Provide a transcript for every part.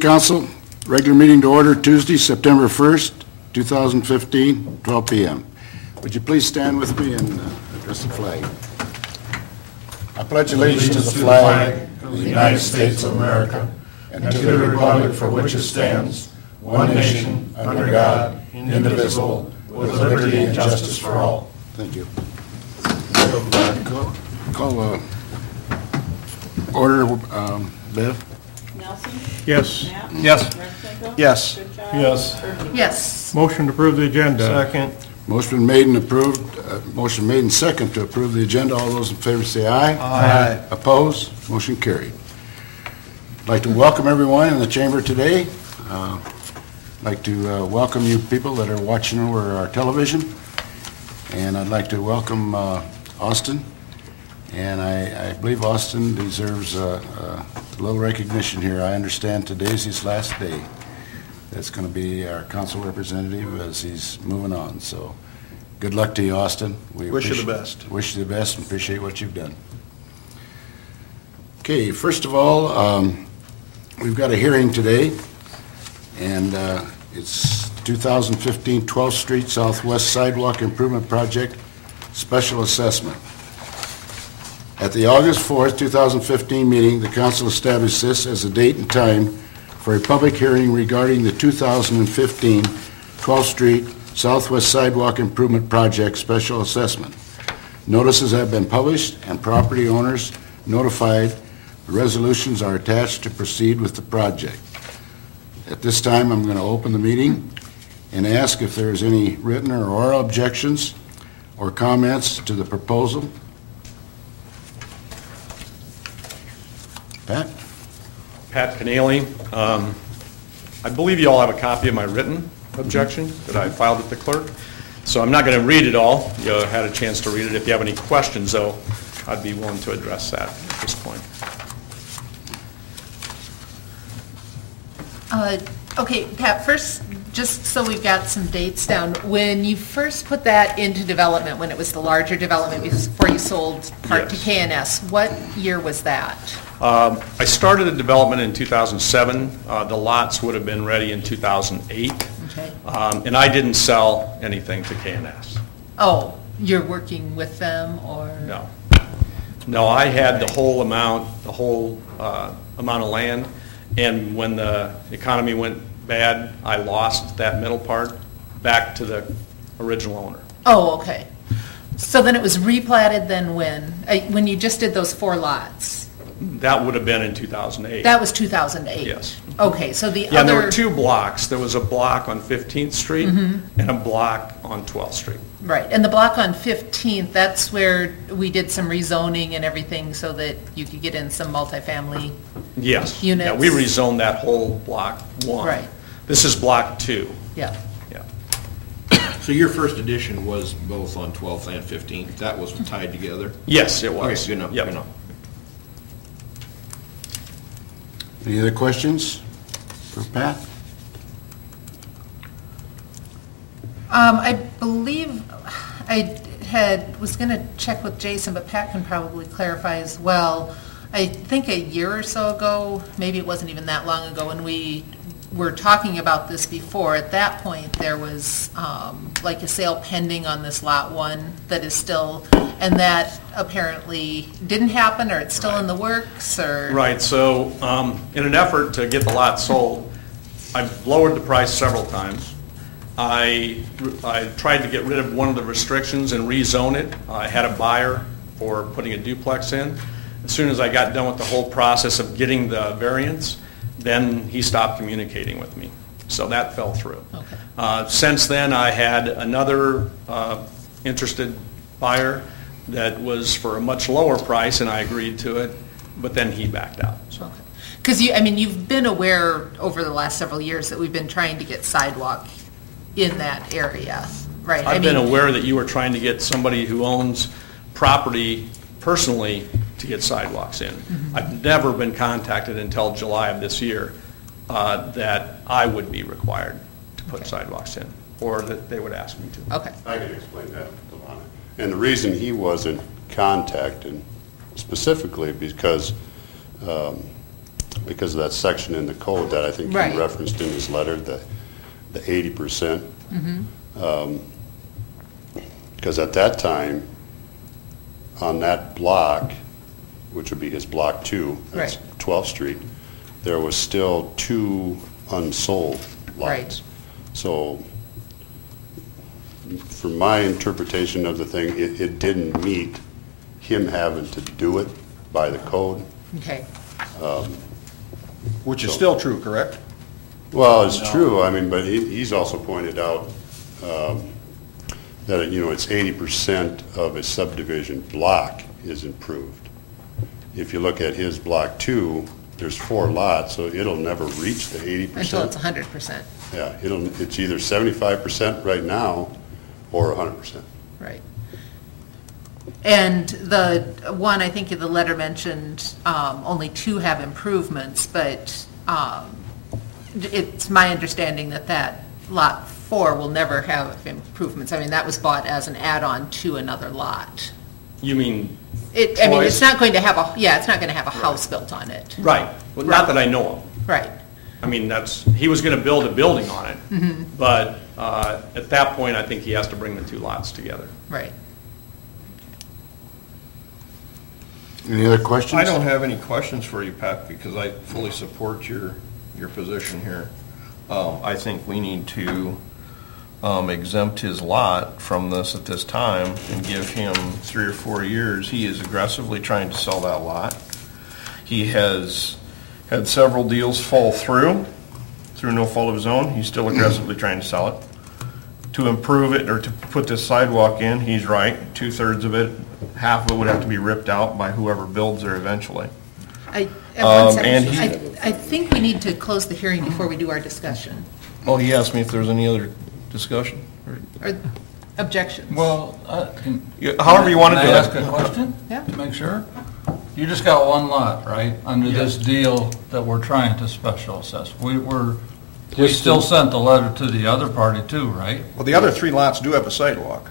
Council, regular meeting to order Tuesday, September 1st, 2015, 12 p.m. Would you please stand with me and address the flag? I pledge allegiance to the flag of the United States of America and to the republic for which it stands, one nation, under God, indivisible, with liberty and justice for all. Thank you. Call order, Bev? Nelson? Yes. Knapp? Yes. Renfro? Yes. Goodchild? Yes. Burton? Yes. Motion to approve the agenda. Second. Motion been made and approved, motion made and second to approve the agenda. All those in favor say aye. Aye. Opposed? Motion carried. I'd like to welcome everyone in the chamber today. I'd like to welcome you people that are watching over our television. And I'd like to welcome Austin. And I believe Austin deserves a little recognition here. I understand today's his last day. That's going to be our council representative as he's moving on. So good luck to you, Austin. We Wish you the best. Wish you the best and appreciate what you've done. Okay, first of all, we've got a hearing today, and it's 2015 12th Street Southwest Sidewalk Improvement Project Special Assessment. At the August 4th, 2015 meeting, the council established this as a date and time for a public hearing regarding the 2015 12th Street Southwest Sidewalk Improvement Project Special Assessment. Notices have been published and property owners notified. The resolutions are attached to proceed with the project. At this time, I'm going to open the meeting and ask if there's any written or oral objections or comments to the proposal. Pat? Pat Keneally. I believe you all have a copy of my written objection that I filed with the clerk. So I'm not going to read it all. You had a chance to read it. If you have any questions, though, I'd be willing to address that at this point. Okay, Pat, first, just so we've got some dates down, when you first put that into development, when it was the larger development before you sold part to Yes. KNS, what year was that? I started the development in 2007. The lots would have been ready in 2008. Okay. And I didn't sell anything to KNS. Oh, you're working with them, or? No. No, I had the whole amount of land, and when the economy went bad, I lost that middle part back to the original owner. Oh, okay. So then it was replatted then when you just did those 4 lots? That would have been in 2008. That was 2008? Yes. Okay, so the other... Yeah, and there were 2 blocks. There was a block on 15th Street and a block on 12th Street. Right, and the block on 15th, that's where we did some rezoning and everything so that you could get in some multifamily Yes. units? Yeah, we rezoned that whole block 1. Right. This is block 2. Yeah. Yeah. So your first edition was both on 12th and 15th? That was tied together? Yes, it was. Okay, good enough, Yep. good enough. Any other questions for Pat? I believe I was going to check with Jason, but Pat can probably clarify as well. I think a year or so ago, maybe it wasn't even that long ago, when we were talking about this before, at that point there was like a sale pending on this lot 1 that is still, and that apparently didn't happen, or it's still in the works, or? Right, so in an effort to get the lot sold, I've lowered the price several times. I tried to get rid of one of the restrictions and rezone it. I had a buyer for putting a duplex in. As soon as I got done with the whole process of getting the variance, then he stopped communicating with me. So that fell through. Okay. Since then, I had another interested buyer that was for a much lower price, and I agreed to it, but then he backed out. So. Okay. Because you've been aware over the last several years that we've been trying to get sidewalk in that area, right? I've been aware that you were trying to get somebody who owns property personally to get sidewalks in. Mm-hmm. I've never been contacted until July of this year that I would be required to put sidewalks in, or that they would ask me to. Okay. I can explain that, Delana. And the reason he wasn't contacted specifically because because of that section in the code that I think Right. he referenced in his letter, the 80%. Because at that time, on that block, which would be his block 2, that's Right. 12th Street, there was still 2 unsold lots. Right. So, from my interpretation of the thing, it didn't meet him having to do it by the code. Okay, Which is still true, correct? Well, it's true, I mean, but he's also pointed out that, it's 80% of a subdivision block is improved. If you look at his block 2, there's 4 lots, so it'll never reach the 80%. until it's 100%, Yeah, it's either 75% right now or 100%. right. And the one, I think the letter mentioned, only 2 have improvements, but it's my understanding that lot 4 will never have improvements. I mean, that was bought as an add-on to another lot. You mean, It's Twice? not going to have it's not going to have a house built on it. right, well, not that I know of. Right, I mean, he was going to build a building on it, but at that point, I think he has to bring the 2 lots together. right. Any other questions? I don't have any questions for you, Pat, because I fully support your position here. I think we need to exempt his lot from this at this time and give him 3 or 4 years. He is aggressively trying to sell that lot. He has had several deals fall through no fault of his own. He's still aggressively trying to sell it. To improve it or to put this sidewalk in, he's right, 2/3 of it, half of it would have to be ripped out by whoever builds there eventually. One second. and I think we need to close the hearing before we do our discussion. Oh, he asked me if there's any other discussion. Or objections? Well, However you want to can do I ask it. a question? Yeah. To make sure? You just got one lot, right, under this deal that we're trying to special assess. We still sent the letter to the other party too, right? Well, the other 3 lots do have a sidewalk.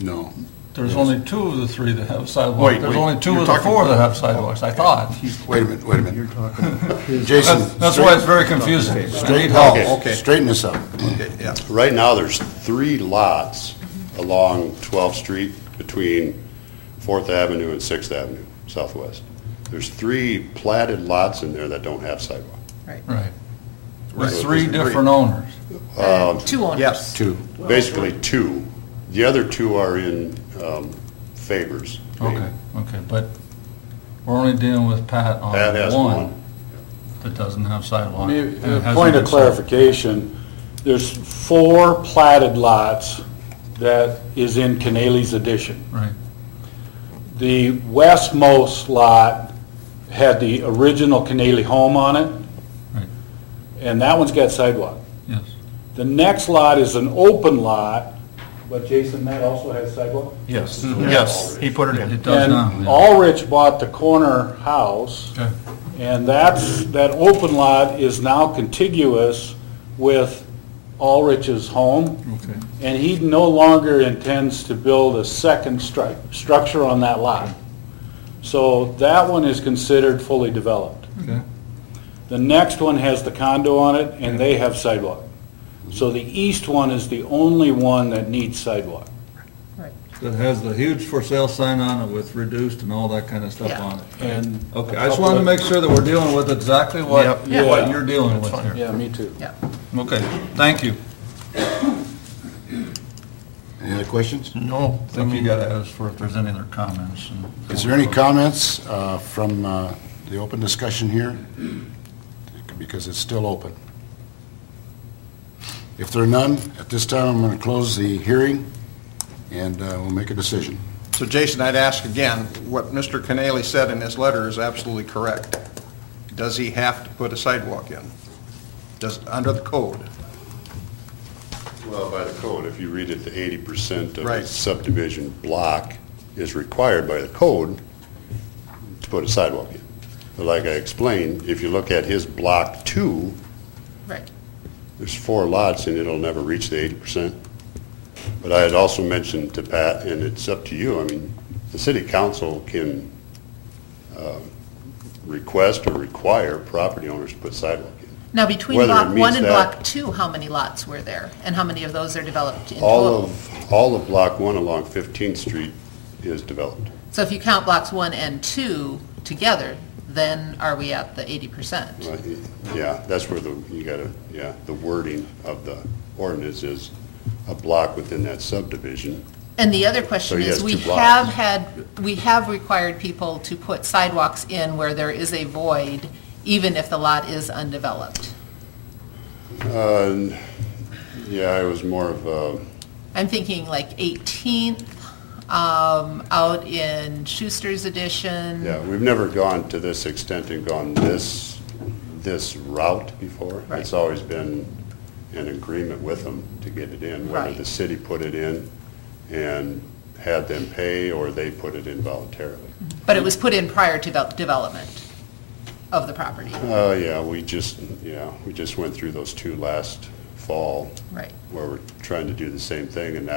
No. There's only 2 of the 3 that have sidewalks. Wait, There's wait, only 2 you're of the talking- 4 that have sidewalks, I thought. Wait a minute. Jason. That's why it's very confusing. I need Straighten, help. Okay. straighten this out. Okay, yeah. Right now, there's 3 lots along 12th Street between 4th Avenue and 6th Avenue Southwest. There's 3 platted lots in there that don't have sidewalk. Right. Right. With Right. 3 different owners. 2 owners. Yes. 2. Basically 2. The other 2 are in favors. Okay, but we're only dealing with Pat on Pat has one one. that doesn't have sidewalk. Maybe, and it hasn't point of been sold. clarification, there's 4 platted lots that is in Canaley's addition. Right, The westmost lot had the original Canaley home on it, right, and that one's got sidewalk. yes. The next lot is an open lot, but Jason, that also has sidewalk? Yes, yes, he put it in. It does now. And yeah. Ulrich bought the corner house, Okay, and that open lot is now contiguous with Ulrich's home. okay, And he no longer intends to build a second structure on that lot. So that one is considered fully developed. okay. The next one has the condo on it, and they have sidewalk. So the east one is the only one that needs sidewalk. Right. That has the huge for sale sign on it with reduced and all that kind of stuff Yeah. on it. And Okay, I just wanted to make sure that we're dealing with exactly what Yep. what you're dealing with here. Yeah, me too. Yeah. Okay, thank you. Any other questions? No. I think you got to ask for if there's any other comments. Is there any comments from the open discussion here? Because it's still open. If there are none, at this time, I'm going to close the hearing, and we'll make a decision. So Jason, I'd ask again, what Mr. Canaley said in his letter is absolutely correct. Does he have to put a sidewalk in? Under the code? Well, by the code, if you read it, the 80% of Right. the subdivision block is required by the code to put a sidewalk in. But like I explained, if you look at his block 2, Right. there's 4 lots and it'll never reach the 80%. But I had also mentioned to Pat, and it's up to you, I mean, the city council can request or require property owners to put sidewalk in. Now, between Whether it block one meets and that- block two, how many lots were there? And how many of those are developed in All total? of block 1 along 15th Street is developed. So if you count blocks 1 and 2 together, then are we at the 80%? Yeah, that's where the wording of the ordinance is a block within that subdivision. And the other question So he is, has we 2 blocks. we have required people to put sidewalks in where there is a void, even if the lot is undeveloped. Yeah, it was more of a, I'm thinking like 18th, out in Schuster's Edition. yeah, we've never gone to this extent and gone this route before. Right. It's always been an agreement with them to get it in, whether Right. the city put it in and had them pay or they put it in voluntarily. But it was put in prior to development of the property. Yeah, we just went through those 2 last fall. Right. Where we're trying to do the same thing, and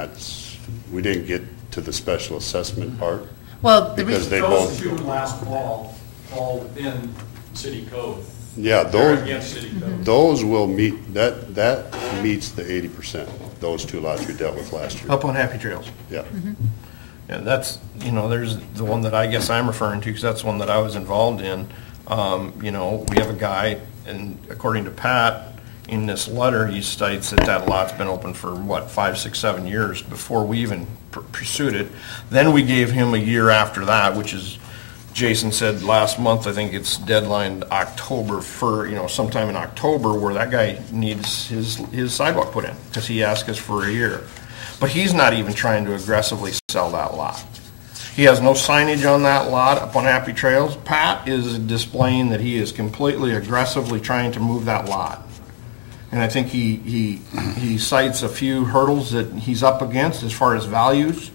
we didn't get to the special assessment part. Well, the Because reason, they Those both, 2 last fall within city code. yeah, They're those, against city code. those will meet, that meets the 80%, those 2 lots we dealt with last year. Up on Happy Trails. Yeah. And that's, there's the one that I guess I'm referring to, because that's one that I was involved in. We have a guy, and according to Pat, in this letter, he states that lot's been open for, 5, 6, 7 years before we even pursued it. Then we gave him a year after that, which is, Jason said last month, I think it's deadline October sometime in October, where that guy needs his sidewalk put in, because he asked us for a year. But he's not even trying to aggressively sell that lot. He has no signage on that lot up on Happy Trails. Pat is displaying that he is completely aggressively trying to move that lot. And I think he cites a few hurdles that he's up against as far as values.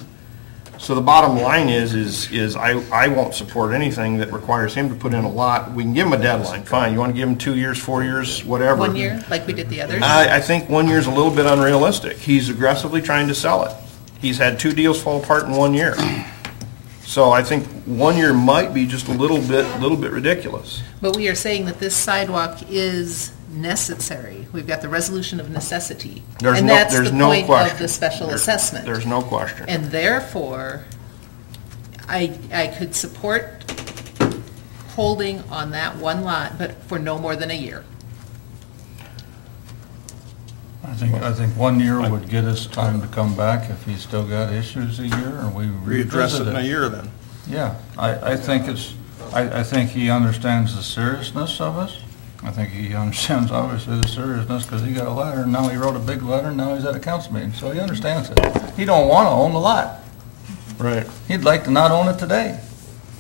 So the bottom line is I won't support anything that requires him to put in a lot. We can give him a deadline, fine. You want to give him 2 years, 4 years, whatever. 1 year, like we did the others? I think 1 year is a little bit unrealistic. He's aggressively trying to sell it. He's had 2 deals fall apart in 1 year. So I think 1 year might be just a little bit ridiculous. But we are saying that this sidewalk is necessary. We've got the resolution of necessity. There's And no- that's there's the no point of question. the special There's- assessment. There's no question. And therefore, I could support holding on that one lot, but for no more than a year. I think 1 year would get us time to come back if he's still got issues a year, and we revisit it. year then. Yeah, I think I think he understands the seriousness of us. I think he understands obviously the seriousness, because he got a letter, and now he wrote a big letter, and now he's at a council meeting, so he understands it. He don't want to own the lot. Right. He'd like to not own it today.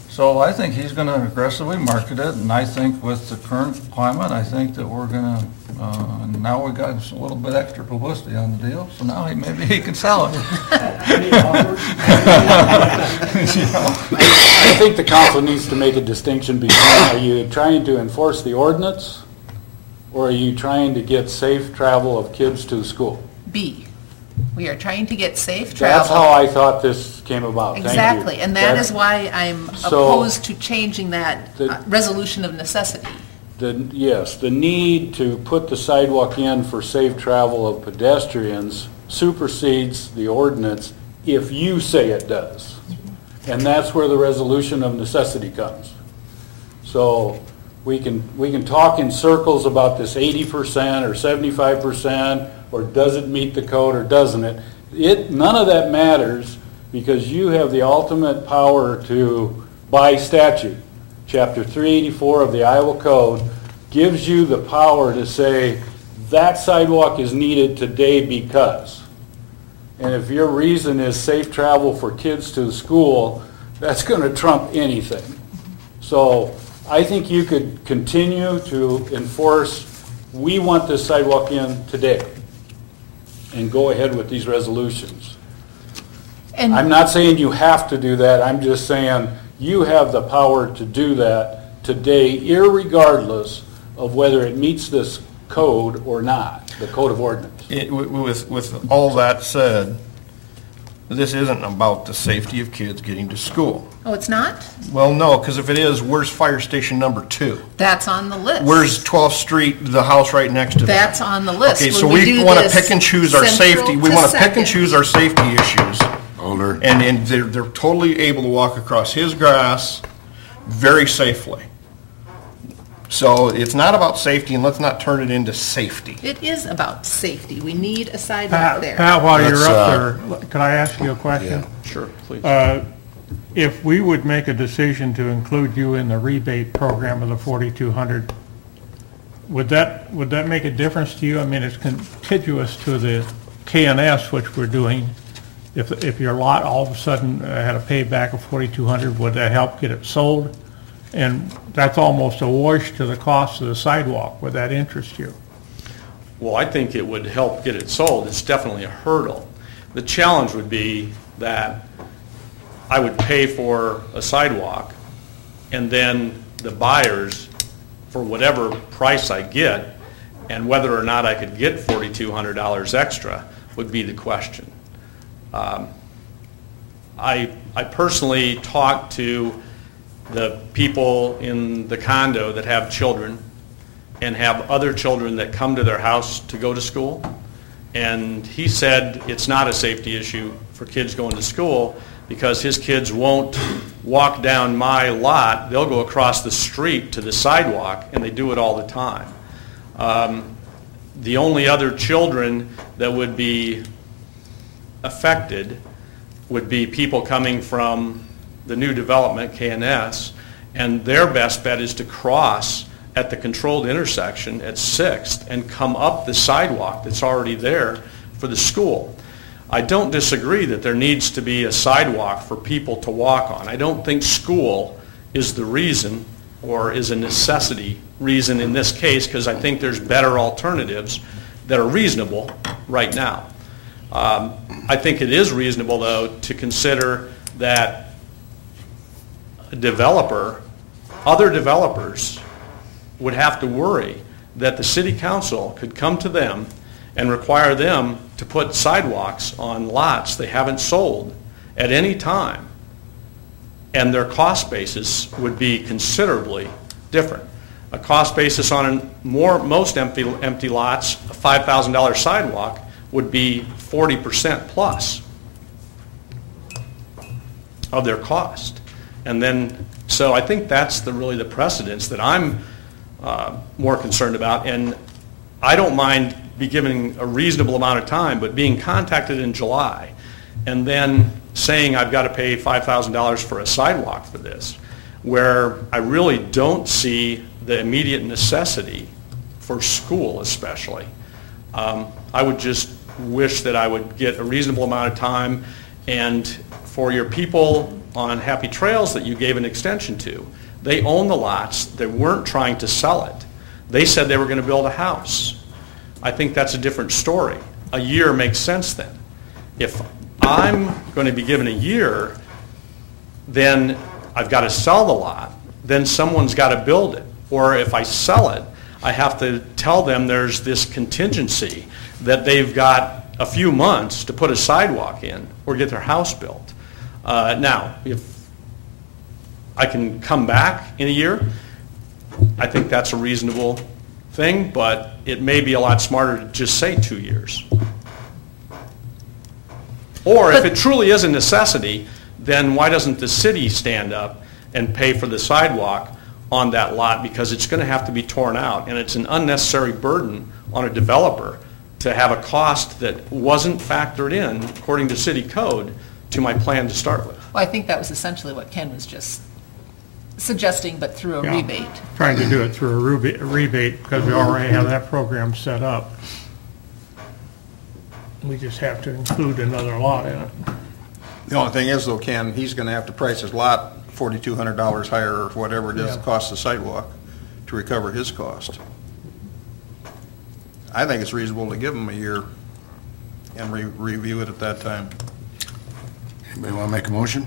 So I think he's going to aggressively market it, and I think with the current climate, I think that we're going to, now we got a little bit extra publicity on the deal, so now maybe he can sell it. I think the council needs to make a distinction between, are you trying to enforce the ordinance, or are you trying to get safe travel of kids to school? B, we are trying to get safe travel. That's how I thought this came about. Thank you. Exactly, and that That's- is why I'm So- opposed to changing that resolution of necessity. Yes, the need to put the sidewalk in for safe travel of pedestrians supersedes the ordinance if you say it does. And that's where the resolution of necessity comes. So we can talk in circles about this 80% or 75%, or does it meet the code or doesn't it? None of that matters, because you have the ultimate power to, by statute, Chapter 384 of the Iowa Code gives you the power to say, that sidewalk is needed today because. And if your reason is safe travel for kids to school, that's going to trump anything. So I think you could continue to enforce, we want this sidewalk in today, and go ahead with these resolutions. And I'm not saying you have to do that, I'm just saying you have the power to do that today, irregardless of whether it meets this code or not, the code of ordinance. With all that said, This isn't about the safety of kids getting to school. Oh, it's not? Well, no, because if it is, where's fire station number 2? That's on the list. Where's 12th Street, the house right next to that? That's on the list. Okay, so When we do want to this pick and choose our central safety, we to want to pick and second. choose our safety issues. Older. And they're totally able to walk across his grass very safely. So it's not about safety, and let's not turn it into safety. It is about safety. We need a sidewalk there. Pat, while you're Let's, up there, could I ask you a question? Sure, please. If we would make a decision to include you in the rebate program of the 4,200, would that make a difference to you? I mean, it's contiguous to the KNS, which we're doing. If your lot all of a sudden had a payback of 4,200, would that help get it sold? And that's almost a wash to the cost of the sidewalk. Would that interest you? Well, I think it would help get it sold. It's definitely a hurdle. The challenge would be that I would pay for a sidewalk, and then the buyers, for whatever price I get, and whether or not I could get $4,200 extra would be the question. I personally talked to the people in the condo that have children and have other children that come to their house to go to school. And he said it's not a safety issue for kids going to school because his kids won't walk down my lot. They'll go across the street to the sidewalk, and they do it all the time. The only other children that would be affected would be people coming from the new development, KNS, and their best bet is to cross at the controlled intersection at 6th and come up the sidewalk that's already there for the school. I don't disagree that there needs to be a sidewalk for people to walk on. I don't think school is the reason or is a necessity reason in this case, because I think there's better alternatives that are reasonable right now. I think it is reasonable, though, to consider that a developer, other developers would have to worry that the city council could come to them and require them to put sidewalks on lots they haven't sold at any time, and their cost basis would be considerably different. A cost basis on most empty lots, a $5,000 sidewalk, would be 40% plus of their cost. And then, so I think that's really the precedence that I'm more concerned about. And I don't mind be given a reasonable amount of time, but being contacted in July and then saying I've got to pay $5,000 for a sidewalk for this, where I really don't see the immediate necessity for school especially. I would just wish that I would get a reasonable amount of time, and for your people on Happy Trails that you gave an extension to, they own the lots. They weren't trying to sell it. They said they were going to build a house. I think that's a different story. A year makes sense then. If I'm going to be given a year, then I've got to sell the lot. Then someone's got to build it. Or if I sell it, I have to tell them there's this contingency that they've got a few months to put a sidewalk in or get their house built. Now, if I can come back in a year, I think that's a reasonable thing, but it may be a lot smarter to just say 2 years. Or if it truly is a necessity, then why doesn't the city stand up and pay for the sidewalk on that lot, because it's going to have to be torn out, and it's an unnecessary burden on a developer to have a cost that wasn't factored in, according to city code, to my plan to start with. Well, I think that was essentially what Ken was just suggesting, but through a Yeah. rebate. Trying to do it through a rebate because we already have that program set up. We just have to include another lot in it. The only thing is, though, Ken, he's going to have to price his lot $4,200 higher or whatever it is, Yeah. the cost of the sidewalk, to recover his cost. I think it's reasonable to give him a year and review it at that time. Anybody want to make a motion?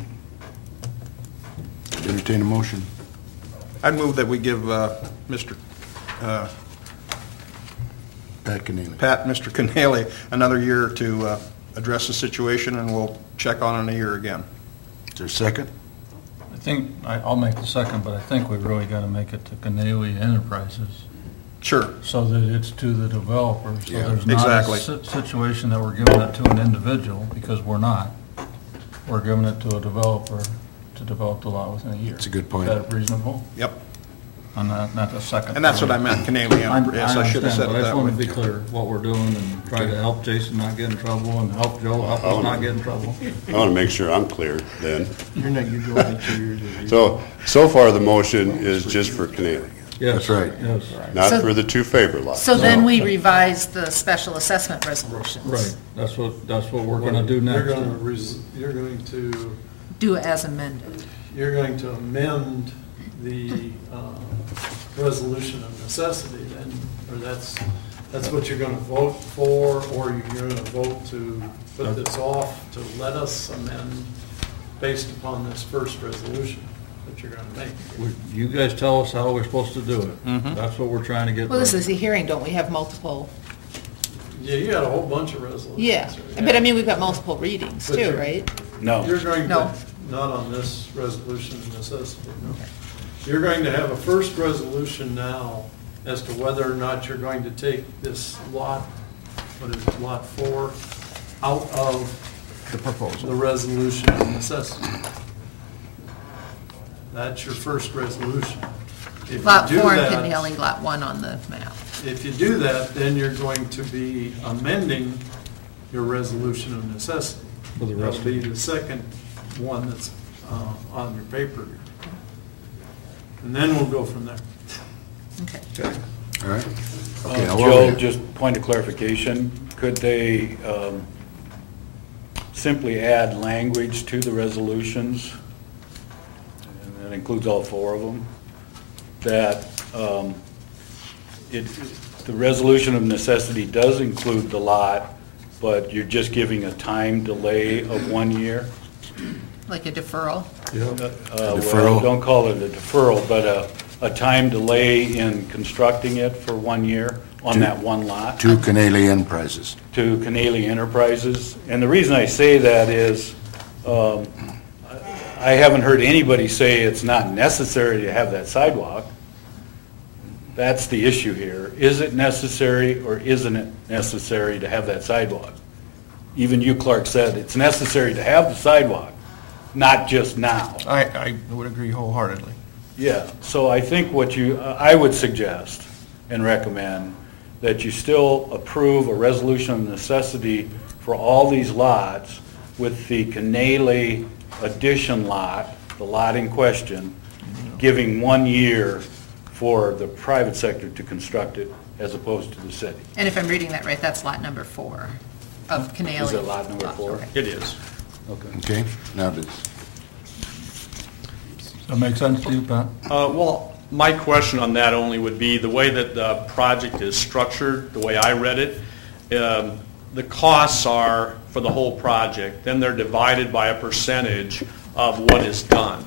Entertain a motion. I'd move that we give Mr. Pat Keneally. Mr. Keneally another year to address the situation, and we'll check on it in a year again. Is there a second? I think, I'll make the second, but I think we really got to make it to Canelli Enterprises Sure. so that it's to the developer. So Yeah, there's not exactly. a situation that we're giving it to an individual, because we're not. We're giving it to a developer to develop the lot within a year. That's a good point. Is that reasonable? Yep. On that, not the second. And that's what I meant, Canadian. Yes, I should have said it But I just that want to way. be clear what we're doing and try to help Jason not get in trouble and help Joe help us not get in trouble. I want to make sure I'm clear then. You're not, you go every 2 years. So far, the motion is just for Canadian, Yes. That's right. Yes. not So- for the two favor lots. So then we revise the special assessment resolutions. Right, that's what we're gonna do next. You're going to, Do it as amended. you're going to amend the resolution of necessity then, or that's what you're gonna vote for, or you're gonna vote to put this off, to let us amend based upon this first resolution that you're gonna make. You guys tell us how we're supposed to do it. That's what we're trying to get. Well, this done. is a hearing, don't we have multiple? Yeah, you got a whole bunch of resolutions. Yeah, right? but I mean, we've got multiple readings But too, you're- right? No. You're going No. to, not on this resolution of necessity, no. You're going to have a first resolution now as to whether or not you're going to take this lot, what is it, lot 4, out of The proposal. the resolution of necessity. That's your first resolution. If you Lot do 4 and that- Pinelli, Lot 1 on the map. If you do that, then you're going to be amending your resolution of necessity. For the rest That'll be the second one that's on your paper. And then we'll go from there. Okay. All right? Okay, now, Joe, what we- just point of clarification, could they simply add language to the resolutions, and that includes all 4 of them, that the resolution of necessity does include the lot, but you're just giving a time delay of 1 year? Like a deferral? Well, deferral? don't call it a deferral, but a time delay in constructing it for 1 year on that one lot to Canelli Enterprises. to Canelli Enterprises. And the reason I say that is, I haven't heard anybody say it's not necessary to have that sidewalk. That's the issue here. Is it necessary or isn't it necessary to have that sidewalk? Even you, Clark, said it's necessary to have the sidewalk, not just now. I would agree wholeheartedly. Yeah, so I think I would suggest and recommend that you still approve a resolution of necessity for all these lots with the Canelli addition lot, the lot in question, giving 1 year for the private sector to construct it as opposed to the city. And if I'm reading that right, that's lot number 4 of Canelli. Is it lot number 4? Okay. It is. Okay, now, does That make sense to you, Pat? Well, my question on that only would be the way that the project is structured, the way I read it, the costs are for the whole project, then they're divided by a percentage of what is done.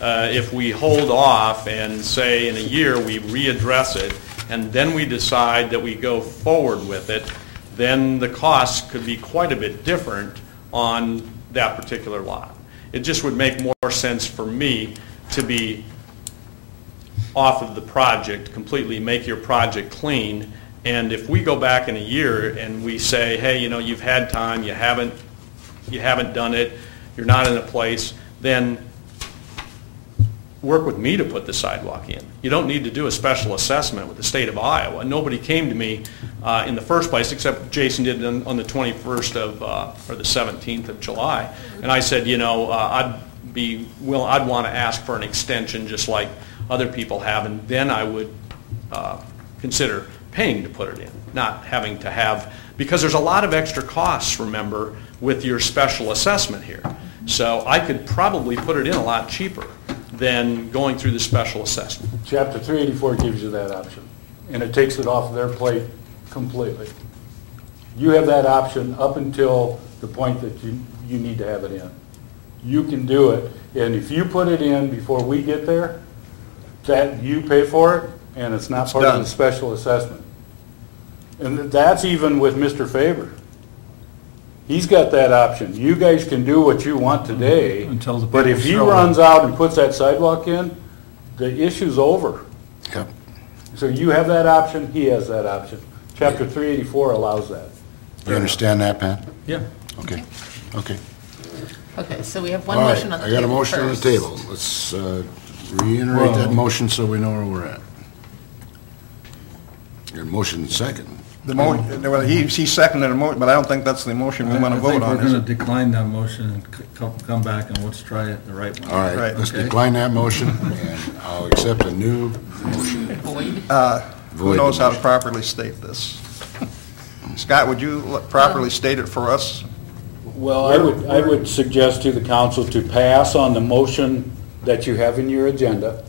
If we hold off and say in a year we readdress it, and then we decide that we go forward with it, then the costs could be quite a bit different on that particular lot. It just would make more sense for me to be off of the project completely, make your project clean, and if we go back in a year and we say, hey, you know, you've had time, you haven't done it, you're not in a place, then work with me to put the sidewalk in. You don't need to do a special assessment with the state of Iowa. Nobody came to me in the first place, except Jason did on the 21st of, or the 17th of July. And I said, you know, I'd want to ask for an extension just like other people have, and then I would consider paying to put it in, not having to have, because there's a lot of extra costs, remember, with your special assessment here. So I could probably put it in a lot cheaper than going through the special assessment. Chapter 384 gives you that option, and it takes it off their plate completely. You have that option up until the point that you need to have it in. You can do it, and if you put it in before we get there, that you pay for it, and it's not part of done. the special assessment. And that's even with Mr. Faber. He's got that option. You guys can do what you want today, Until the but if people he show runs out and puts that sidewalk in, the issue's over. Yep. So you have that option, he has that option. Chapter 384 allows that. You understand that, Pat? Yeah. Okay, okay. Okay, so we have one All right, motion on the I table got a motion on the first. table. Let's reiterate that Well- motion so we know where we're at. Your motion second. The well, he seconded the motion, but I don't think that's the motion we want to vote I on, think is we're it? going to decline that motion and come back and let's try it the right way. All right, Right, let's okay. decline that motion, and I'll accept a new motion. Void. Who Void knows the how to motion. properly state this? Scott, would you properly state it for us? Well, I would suggest to the council to pass on the motion that you have in your agenda,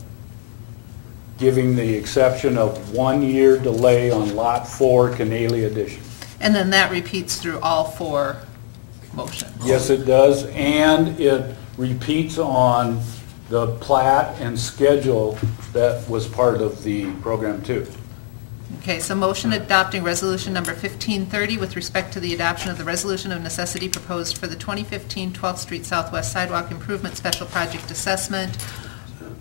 giving the exception of 1 year delay on Lot 4, Canaley Addition. And then that repeats through all four motions. Yes, it does, and it repeats on the plat and schedule that was part of the program too. Okay, so motion adopting resolution number 1530 with respect to the adoption of the resolution of necessity proposed for the 2015 12th Street Southwest Sidewalk Improvement Special Project Assessment,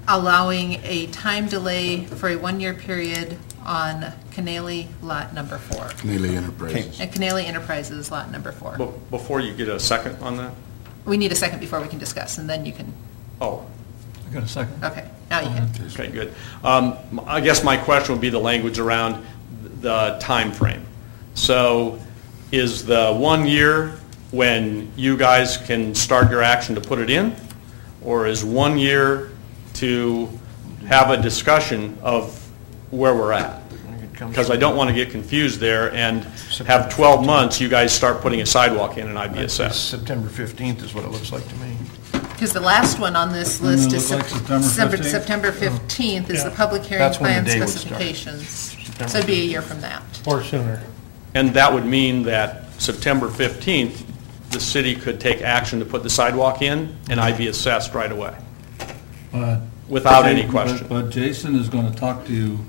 allowing a time delay for a 1 year period on Canaley Lot number 4. Canaley Enterprises. And Canaley Enterprises Lot number 4. Before you get a second on that? We need a second before we can discuss, and then you can, Oh, I got a second. okay, now you can. okay, good. I guess my question would be the language around the time frame. So is the 1 year when you guys can start your action to put it in? Or is 1 year to have a discussion of where we're at? Because I don't want to get confused there and have 12 months, you guys start putting a sidewalk in and I'd be assessed. September 15th is what it looks like to me. Because the last one on this list Doesn't it is look like September 15th? September 15th is the public hearing That's when the plan day would start. specifications. So it'd be a year from that. Or sooner. And that would mean that September 15th, the city could take action to put the sidewalk in and I'd be assessed right away, without any question. But Jason is going to talk to you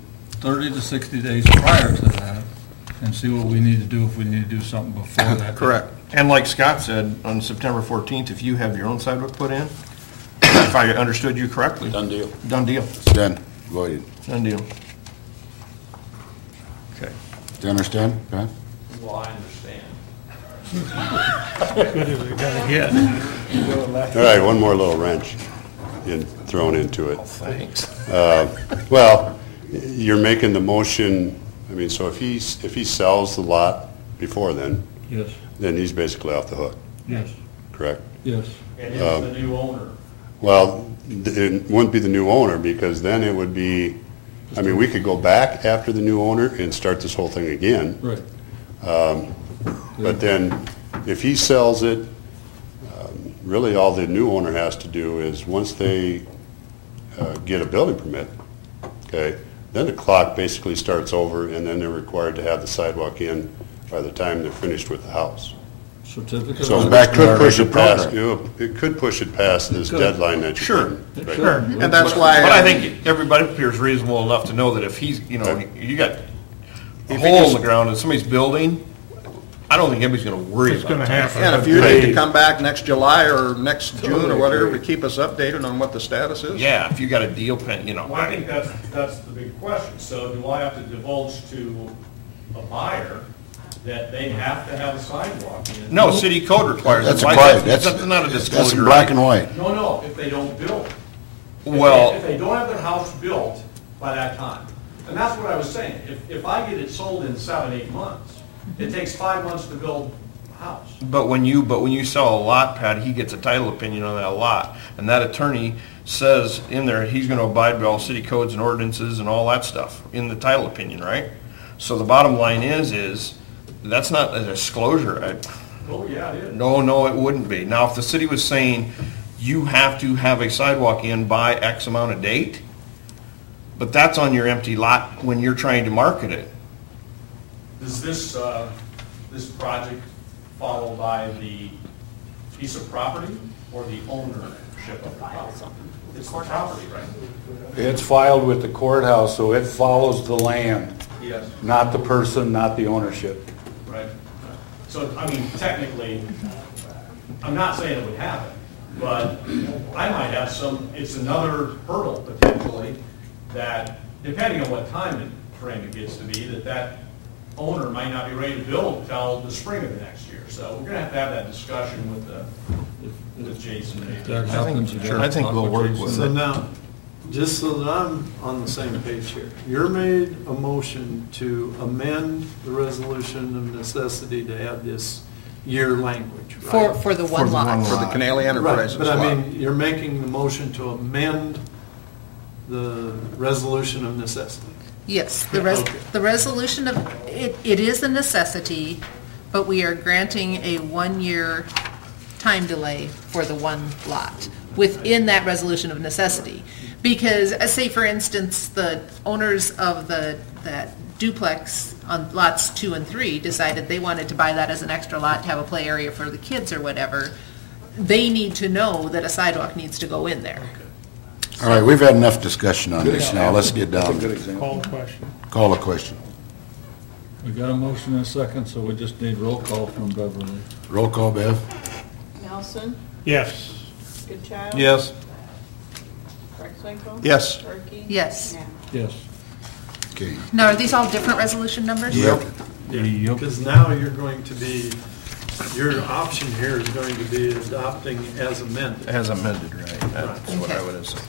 30 to 60 days prior to that and see what we need to do, if we need to do something before that. Correct. And like Scott said, on September 14th, if you have your own sidewalk put in, if I understood you correctly. Done deal. Done deal. It's done, voided. Done deal. Okay. Do you understand, Pat? Well, I understand. Good as we're gonna get. All right, one more little wrench thrown into it. Thanks. Well, you're making the motion, I mean, so if he sells the lot before then he's basically off the hook, Yes, correct? yes. And it's the new owner. Well, it wouldn't be the new owner, because then it would be, I mean, we could go back after the new owner and start this whole thing again. Right. But then, if he sells it, really all the new owner has to do is, once they get a building permit, okay, then the clock basically starts over, and then they're required to have the sidewalk in by the time they're finished with the house. Certificate. So of- it could push regular it past, program. it could push it past this could. deadline that you're. Sure. Right. Sure. And that's why. But I think everybody appears reasonable enough to know that if he's, you know, you got a If hole it in is- the ground and somebody's building, I don't think anybody's gonna worry It's about gonna that. happen. And if you need to come back next July or next June or whatever to keep us updated on what the status is. Yeah, if you got a deal pen, you know. Well, I think that's the big question. So do I have to divulge to a buyer that they have to have a sidewalk in? No, city code requires it. That's Why- quiet, That's that's not a that's disclosure. in black right? and white. No, if they don't build. Well, If they don't have their house built by that time. And that's what I was saying. If I get it sold in 7-8 months, it takes 5 months to build a house. but when you sell a lot, Pat, he gets a title opinion on that lot. And that attorney says in there, he's gonna abide by all city codes and ordinances and all that stuff in the title opinion, right? So the bottom line is that's not a disclosure. Oh, yeah, it is. No, it wouldn't be. Now, if the city was saying you have to have a sidewalk in by X amount of date, but that's on your empty lot when you're trying to market it. Does this project follow by the piece of property or the ownership of the property? It's the property, right? It's filed with the courthouse, so it follows the land, Yes. not the person, not the ownership. Right. So, I mean, technically, I'm not saying it would happen, but I might have it's another hurdle potentially that, depending on what time frame it gets to be, that owner might not be ready to build until the spring of the next year. So we're gonna have that discussion with Jason. I think we'll work with So it. now, just so that I'm on the same page here, you're made a motion to amend the resolution of necessity to add this year language, right? For the one lot. For the Canali Enterprises Right, but I lot. mean, you're making the motion to amend the resolution of necessity. Yes, Okay. the resolution of, it is a necessity, but we are granting a 1-year time delay for the one lot within that resolution of necessity. Because, say for instance, the owners of that duplex on lots 2 and 3 decided they wanted to buy that as an extra lot to have a play area for the kids or whatever, they need to know that a sidewalk needs to go in there. All right, we've had enough discussion on this now. Let's get That's a down. good example. Call the question. Call the question. We got a motion and a second, so we just need roll call from Beverly. Roll call, Bev? Nelson, Yes. Goodchild. Yes. Rexroth. Yes. Perky. Yes. Knapp. Yes. Okay. Now, are these all different resolution numbers? Yep. Yep. Because now you're going to be, your option here is going to be adopting as amended. As amended, right? That's what I Okay. would have said.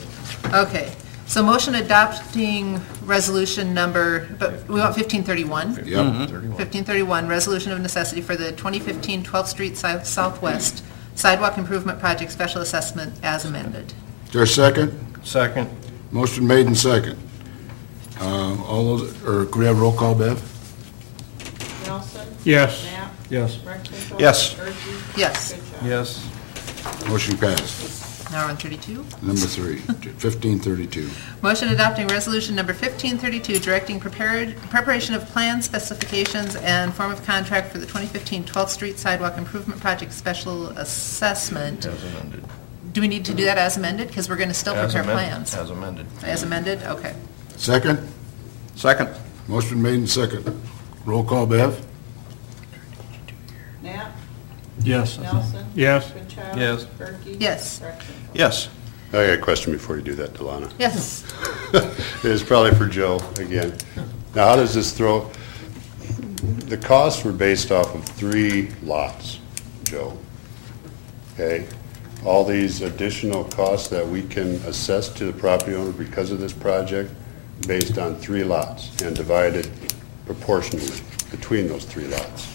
Okay, so motion adopting resolution number, but we want 1531. Yep. 1531, resolution of necessity for the 2015 12th Street Southwest Sidewalk Improvement Project Special Assessment as amended. Is there a second? Second. Motion made and second. All those, or could we have roll call, Bev? Nelson. Yes. Knapp. Yes. Rexroth. Yes. Perky. Yes. Goodchild. Yes. Motion passed. Now we're on 32. Number 3, 1532. Motion adopting resolution number 1532, directing preparation of plans, specifications, and form of contract for the 2015 12th Street Sidewalk Improvement Project Special Assessment. As amended. Do we need to do that as amended? Because we're going to still As prepare amended. plans. As amended. As amended? Okay. Second? Second. Motion made and second. Roll call, Bev? Knapp. Yes. Nelson. Yes. Goodchild. Yes. Perky. Yes. Rexroth. Yes. I got a question before you do that, Delana. Yes. It's probably for Joe again. Now, how does this throw, the costs were based off of 3 lots, Joe. Okay? All these additional costs that we can assess to the property owner because of this project, based on 3 lots and divided proportionally between those 3 lots.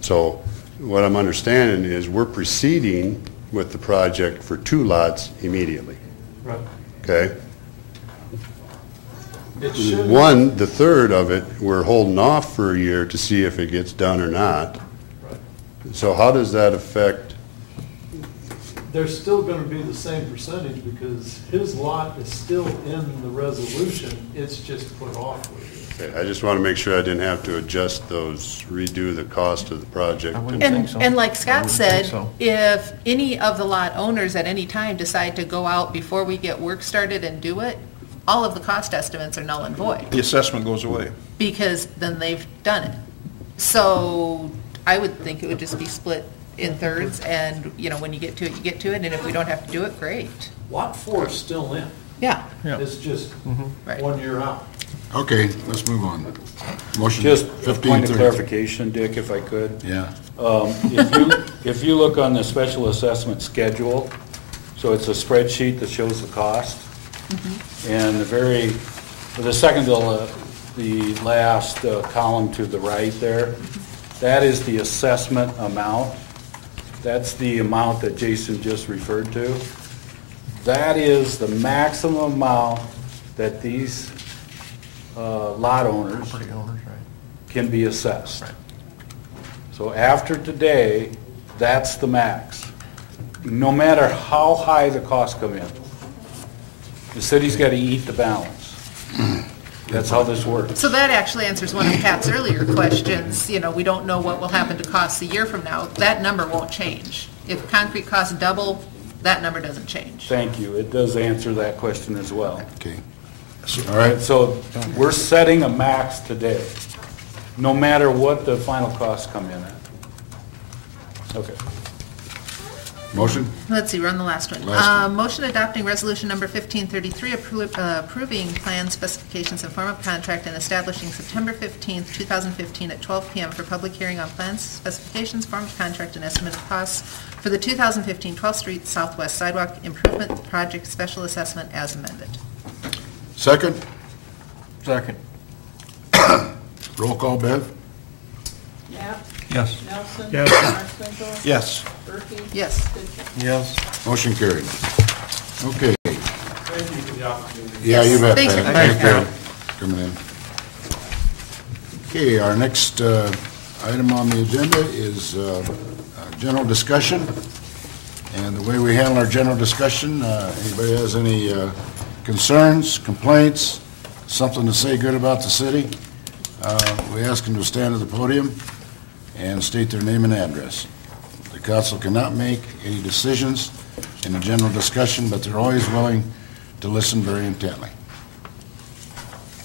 So what I'm understanding is we're proceeding with the project for 2 lots immediately, Right. okay? It should. One, the third of it, we're holding off for a year to see if it gets done or not. Right. So how does that affect, There's still going to be the same percentage because his lot is still in the resolution. It's just put off with you. okay, I just want to make sure I didn't have to adjust those, redo the cost of the project. I wouldn't think so. And like I Scott wouldn't said, think so. if any of the lot owners at any time decide to go out before we get work started and do it, all of the cost estimates are null and void, The assessment goes away. because then they've done it. So I would think it would just be split in thirds, and, you know, when you get to it, you get to it, and if we don't have to do it, great. Lot 4 is still in. Yeah, Yeah. It's just right. 1 year out. Okay, let's move on. Motion Just a point of 1532. clarification, Dick, if I could. Yeah. If you look on the special assessment schedule, so it's a spreadsheet that shows the cost. And the second to the last column to the right there, that is the assessment amount. That's the amount that Jason just referred to. That is the maximum amount that these lot owners Property owners, right? can be assessed. So after today, that's the max. No matter how high the costs come in, the city's got to eat the balance. That's how this works. So that actually answers one of Pat's earlier questions. You know, we don't know what will happen to costs a year from now. That number won't change. If concrete costs double, that number doesn't change. Thank you. It does answer that question as well. Okay. All right, So we're setting a max today. no matter what the final costs come in at. Okay. Motion? Let's see, we're on the last one. Last one. Motion adopting resolution number 1533, approving plan specifications and form of contract and establishing September 15th, 2015 at 12 p.m. for public hearing on plans, specifications, form of contract, and estimate of costs for the 2015 12th Street Southwest Sidewalk Improvement Project Special Assessment as amended. Second? Second. Roll call, Bev? Knapp, Yes. Nelson. Yes. Cruikshank. Yes. Berkey. Yes. Goodchick. Yes. Motion carried. Okay. Thank you for the opportunity. Yeah, you bet, Thanks Pat. for Thank coming. you. Coming in. Okay, our next item on the agenda is general discussion. And the way we handle our general discussion, anybody has any concerns, complaints, something to say good about the city, we ask them to stand at the podium and state their name and address. The council cannot make any decisions in a general discussion, but they're always willing to listen very intently.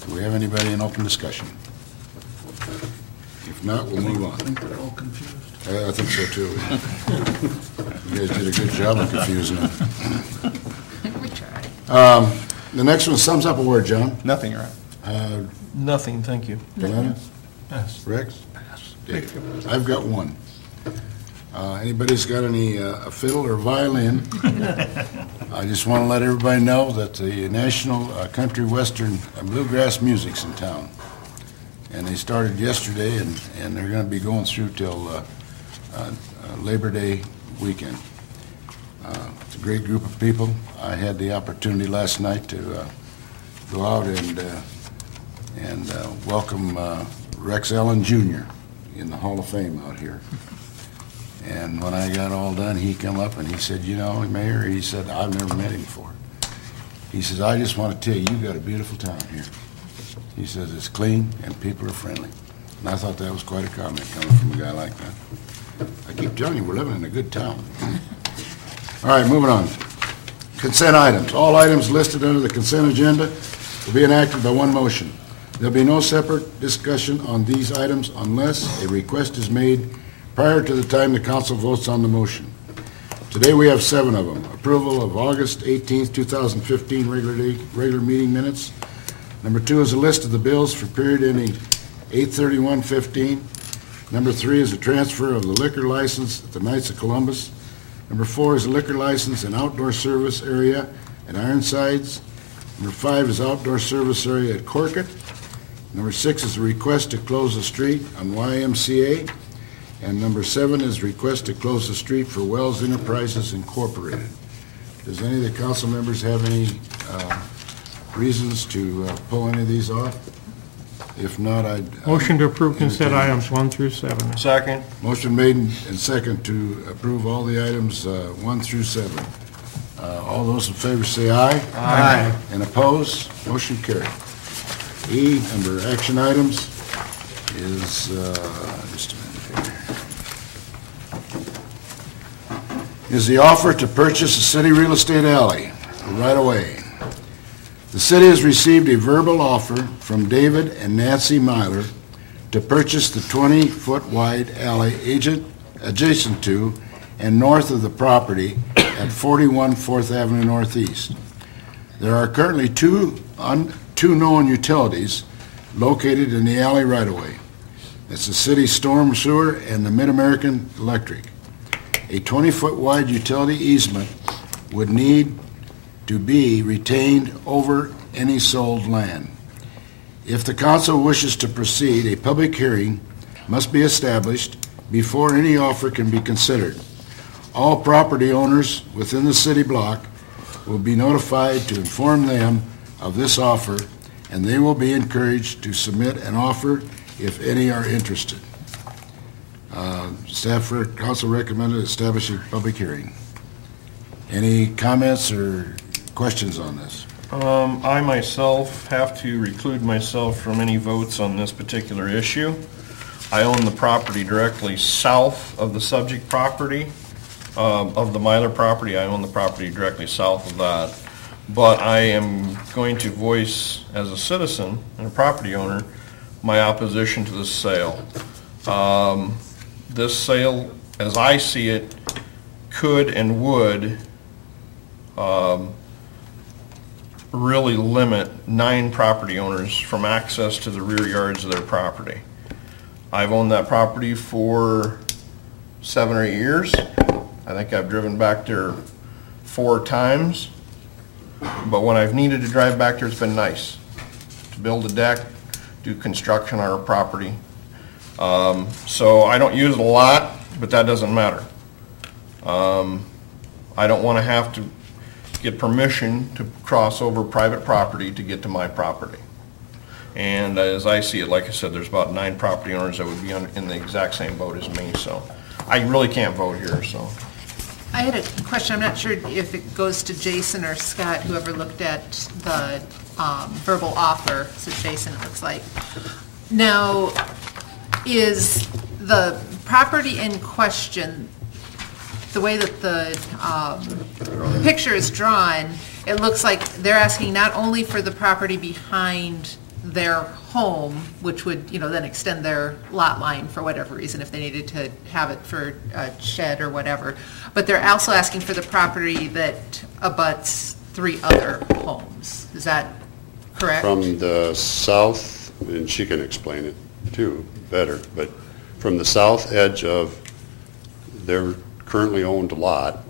Do we have anybody in open discussion? If not, we'll move on. I think they're all confused. I think so too. You guys did a good job of confusing them. We tried. The next one sums up a word, John. Nothing, Your Honor. Nothing, thank you. Delana? Yes. Rex? Dave? I've got one. Anybody's got any a fiddle or violin? I just want to let everybody know that the National Country Western Bluegrass Music's in town. And they started yesterday, and they're going to be going through till Labor Day weekend. It's a great group of people. I had the opportunity last night to go out and welcome Rex Allen Jr. in the Hall of Fame out here. And when I got all done, he come up and he said, you know, Mayor, he said, I've never met him before. He says, I just want to tell you, you've got a beautiful town here. He says, it's clean and people are friendly. And I thought that was quite a comment coming from a guy like that. I keep telling you, we're living in a good town. All right, moving on. Consent items. All items listed under the consent agenda will be enacted by one motion. There'll be no separate discussion on these items unless a request is made prior to the time the council votes on the motion. Today we have 7 of them. Approval of August 18th, 2015 regular meeting minutes. Number 2 is a list of the bills for period ending 8/31/15. Number 3 is a transfer of the liquor license at the Knights of Columbus. Number 4 is a liquor license and outdoor service area at Ironsides. Number 5 is outdoor service area at Corkett. Number 6 is a request to close the street on YMCA. And number 7 is request to close the street for Wells Enterprises Incorporated. Does any of the council members have any reasons to pull any of these off? If not, I'd... Motion to approve consent items 1 through 7. Second. Motion made and second to approve all the items 1 through 7. All those in favor say aye. Aye. And opposed? Motion carried. E, under action items, is, just a minute here, is the offer to purchase a city real estate alley right away. The city has received a verbal offer from David and Nancy Myler to purchase the 20-foot wide alley adjacent to and north of the property at 41 4th Avenue Northeast. There are currently two known utilities located in the alley right-of-way. It's the city storm sewer and the Mid-American Electric. A 20-foot wide utility easement would need to be retained over any sold land. If the council wishes to proceed, a public hearing must be established before any offer can be considered. All property owners within the city block will be notified to inform them of this offer, and they will be encouraged to submit an offer if any are interested. Staff council recommended establishing a public hearing. Any comments or questions on this? I myself have to reclude myself from any votes on this particular issue. I own the property directly south of the subject property, of the Myler property. I own the property directly south of that. But I am going to voice, as a citizen and a property owner, my opposition to this sale. This sale, as I see it, could and would really limit 9 property owners from access to the rear yards of their property. I've owned that property for 7 or 8 years. I think I've driven back there 4 times. But when I've needed to drive back there, it's been nice to build a deck, do construction on our property. So I don't use it a lot, but that doesn't matter. I don't want to have to get permission to cross over private property to get to my property. And as I see it, like I said, there's about 9 property owners that would be in the exact same boat as me, so I really can't vote here, so. I had a question, I'm not sure if it goes to Jason or Scott, whoever looked at the verbal offer, so Jason, it looks like. Now, is the property in question, the way that the picture is drawn, it looks like they're asking not only for the property behind their home, which would, then extend their lot line for whatever reason, if they needed to have it for a shed or whatever, but they're also asking for the property that abuts 3 other homes. Is that correct? From the south, and she can explain it too better, but from the south edge of their currently owned lot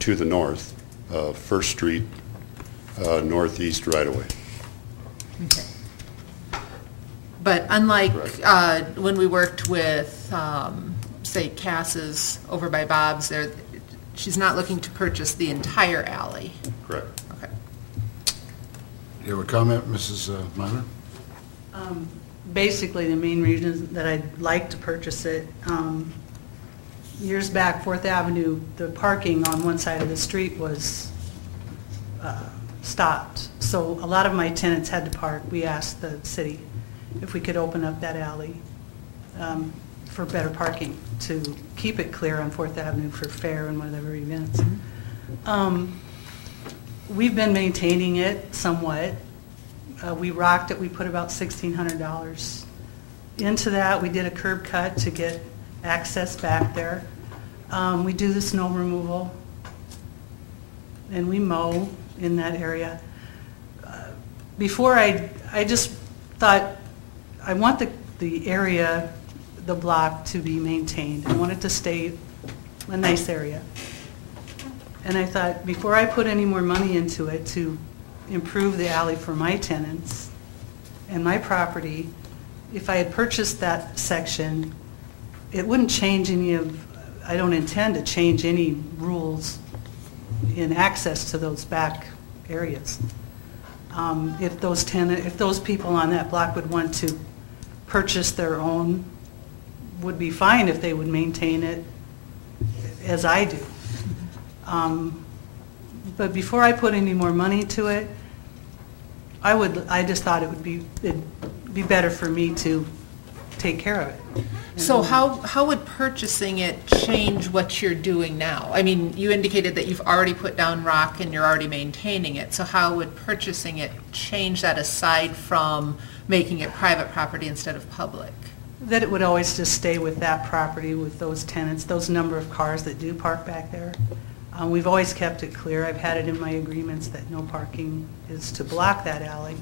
to the north, First Street, northeast right away. Okay. But unlike when we worked with, say, Cass's over by Bob's, she's not looking to purchase the entire alley. Correct. Okay. You have a comment, Mrs. Minor? Basically, the main reason that I'd like to purchase it, years back, 4th Avenue, the parking on one side of the street was stopped. So a lot of my tenants had to park. We asked the city if we could open up that alley for better parking to keep it clear on 4th Avenue for fair and whatever events. We've been maintaining it somewhat. We rocked it. We put about $1,600 into that. We did a curb cut to get access back there. We do the snow removal, and we mow in that area. Before I just thought, I want the area, the block to be maintained. I want it to stay a nice area. And I thought, before I put any more money into it to improve the alley for my tenants and my property, if I had purchased that section, it wouldn't change any of, I don't intend to change any rules in access to those back areas. If those people on that block would want to purchase their own, would be fine if they would maintain it as I do. But before I put any more money to it, I just thought it'd be better for me to take care of it. So how would purchasing it change what you're doing now? I mean, you indicated that you've already put down rock and you're already maintaining it. So how would purchasing it change that aside from making it private property instead of public? That it would always just stay with that property, with those tenants, those number of cars that do park back there. We've always kept it clear. I've had it in my agreements that no parking is to block that alley.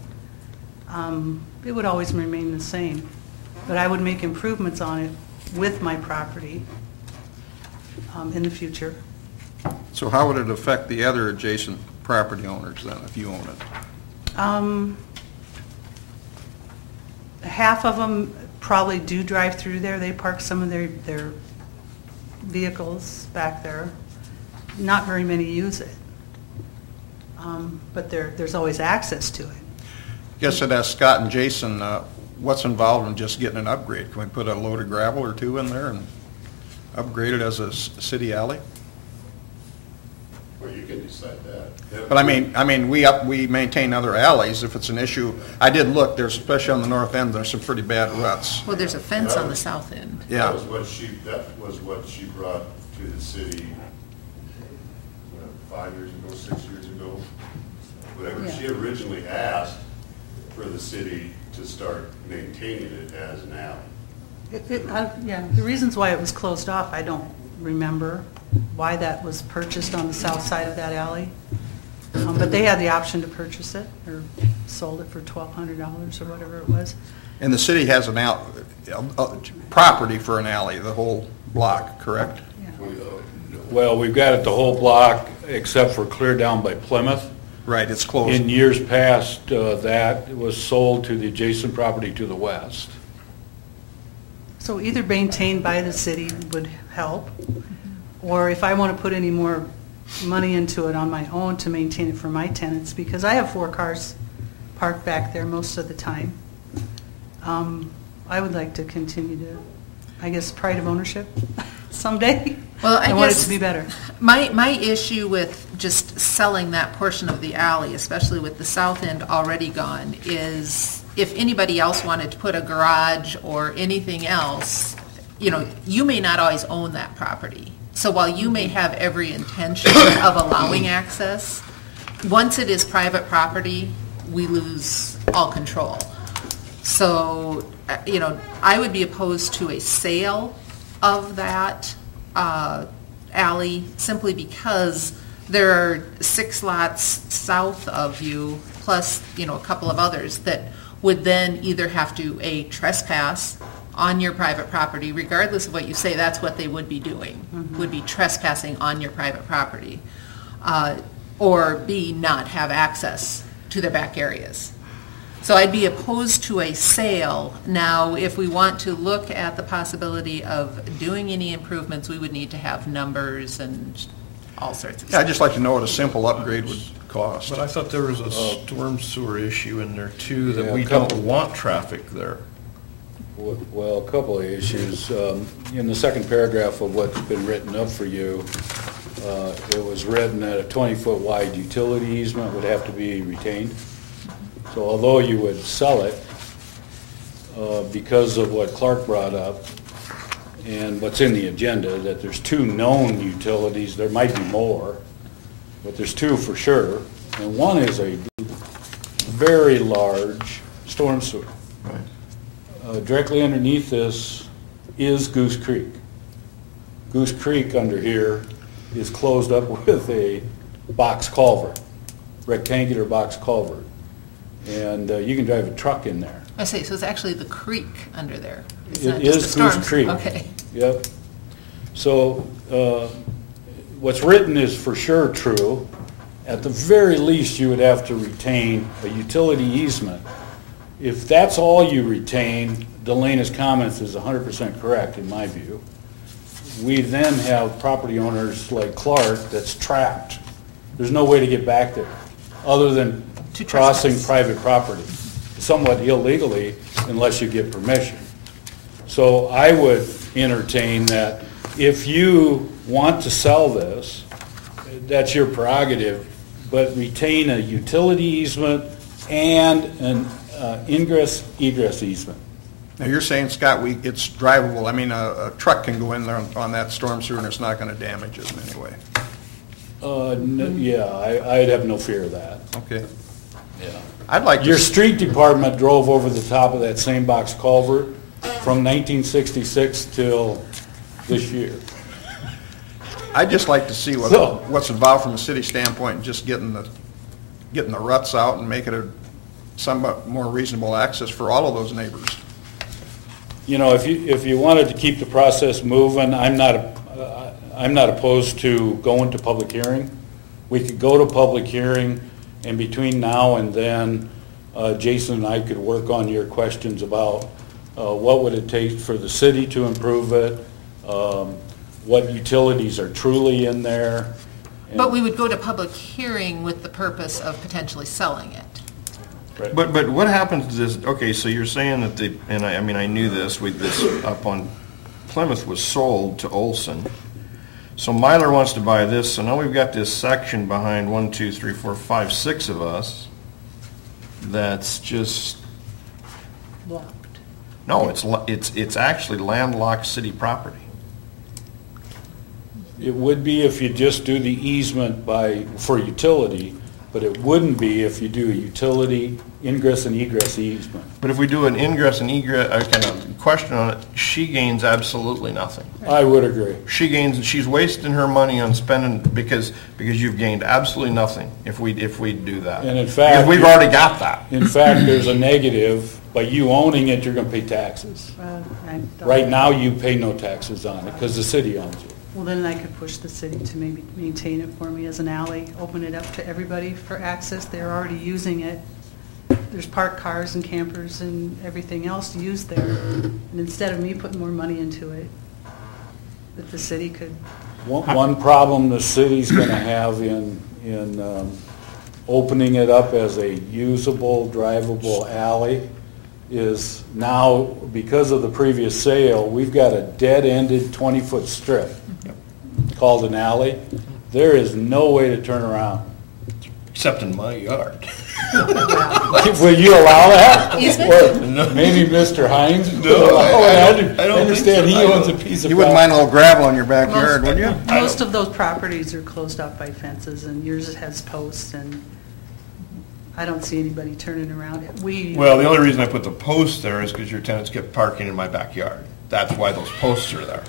It would always remain the same. But I would make improvements on it with my property in the future. So how would it affect the other adjacent property owners then, if you own it? Half of them probably do drive through there. They park some of their vehicles back there. Not very many use it. But there's always access to it. Guess I'd ask Scott and Jason, what's involved in just getting an upgrade? Can we put a load of gravel or 2 in there and upgrade it as a city alley? Well, you can decide that. But I mean, we maintain other alleys. If it's an issue, I did look. There's, especially on the north end, there's some pretty bad ruts. Well, there's a fence on the south end. Yeah. That was what she brought to the city 5 years ago, 6 years ago. Whatever. Yeah. She originally asked for the city to start maintaining it as an alley. Yeah, the reasons why it was closed off, I don't remember why that was purchased on the south side of that alley. But they had the option to purchase it, or sold it for $1,200 or whatever it was. And the city has an property for an alley, the whole block, correct? Well, we've got it the whole block except for clear down by Plymouth. Right, it's closed. In years past, that was sold to the adjacent property to the west. So either maintained by the city would help, or if I want to put any more money into it on my own to maintain it for my tenants, because I have 4 cars parked back there most of the time. I would like to continue to, I guess, pride of ownership someday. Well, I want it guess to be better. My issue with just selling that portion of the alley, especially with the south end already gone, is if anybody else wanted to put a garage or anything else, you may not always own that property. So while you may have every intention of allowing access, once it is private property, we lose all control. So, I would be opposed to a sale of that alley simply because there are 6 lots south of you, plus, a couple of others that would then either have to, A, trespass on your private property, regardless of what you say, that's what they would be doing, would be trespassing on your private property, or B, not have access to their back areas. So I'd be opposed to a sale. Now, if we want to look at the possibility of doing any improvements, we would need to have numbers and all sorts of Yeah, I'd stuff. just like to know what a simple upgrade would cost. But I thought there was a storm sewer issue in there too, that Yeah, we a couple. don't want traffic there. Well, a couple of issues. In the second paragraph of what's been written up for you, it was written that a 20-foot wide utility easement would have to be retained. So although you would sell it, because of what Clark brought up and what's in the agenda, that there's 2 known utilities, there might be more, but there's 2 for sure. And one is a very large storm sewer. Directly underneath this is Goose Creek. Goose Creek under here is closed up with a box culvert, rectangular box culvert. And you can drive a truck in there. I say, so it's actually the creek under there. It's It not just is the storms. Goose Creek. Okay. Yep. So what's written is for sure true. At the very least, you would have to retain a utility easement. If that's all you retain, Delena's comments is 100% correct in my view. We then have property owners like Clark that's trapped. There's no way to get back there other than To crossing trespass. private property, somewhat illegally unless you get permission. So I would entertain that if you want to sell this, that's your prerogative, but retain a utility easement and an ingress egress easement. Now, you're saying, Scott, it's drivable. I mean, a truck can go in there on that storm sewer and it's not going to damage it in any way. Yeah, I'd have no fear of that. Okay. Yeah. I'd like to... Your street department drove over the top of that same box culvert from 1966 till this year. I'd just like to see So- what's involved from a city standpoint, in just getting the ruts out and making it somewhat more reasonable access for all of those neighbors. If you wanted to keep the process moving, I'm not opposed to going to public hearing. We could go to public hearing, and between now and then, Jason and I could work on your questions about what would it take for the city to improve it, what utilities are truly in there. But we would go to public hearing with the purpose of potentially selling it. Right. But what happens is, okay, so you're saying that I knew this, this up on Plymouth was sold to Olson. So Myler wants to buy this, so now we've got this section behind 1, 2, 3, 4, 5, 6 of us that's just, Locked. no, it's actually landlocked city property. It would be if you just do the easement for utility, but it wouldn't be if you do a utility ingress and egress easement. But if we do an ingress and egress, kind of question on it, she gains absolutely nothing. I would agree. She gains, she's wasting her money on spending, because you've gained absolutely nothing if we do that. And in fact, Because we've already got that. In fact, there's a negative. By you owning it, you're going to pay taxes. I don't- Right now, you pay no taxes on it because the city owns it. Well, then I could push the city to maybe maintain it for me as an alley, open it up to everybody for access. They're already using it. There's parked cars and campers and everything else used there. And instead of me putting more money into it, that the city could, One problem the city's going to have in opening it up as a usable, drivable alley is now, because of the previous sale, we've got a dead-ended 20-foot strip called an alley. There is no way to turn around. Except in my yard. Will you allow that? Easement? Or maybe Mr. Hines would allow it. I understand he owns a piece of You wouldn't property. mind a little gravel in your backyard, would you? most of those properties are closed off by fences, and yours has posts, and I don't see anybody turning around. Well, the only reason I put the posts there is because your tenants kept parking in my backyard. That's why those posts are there.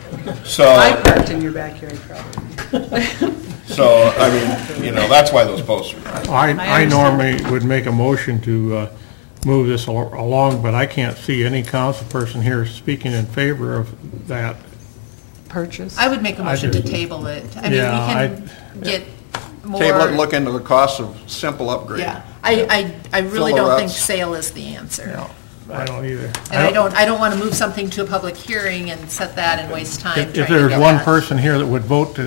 So, I parked in your backyard probably. so I mean, that's why those posts are there. I understand. normally would make a motion to move this along, but I can't see any council person here speaking in favor of that. Purchase. I would make a motion to just- table it. I mean, we Yeah, can get more. Table it and look into the cost of simple upgrade. Yeah, I really Fill the don't think ruts. sale is the answer. I don't either. And I don't want to move something to a public hearing and set that and waste time If trying to there's get one that. person here that would vote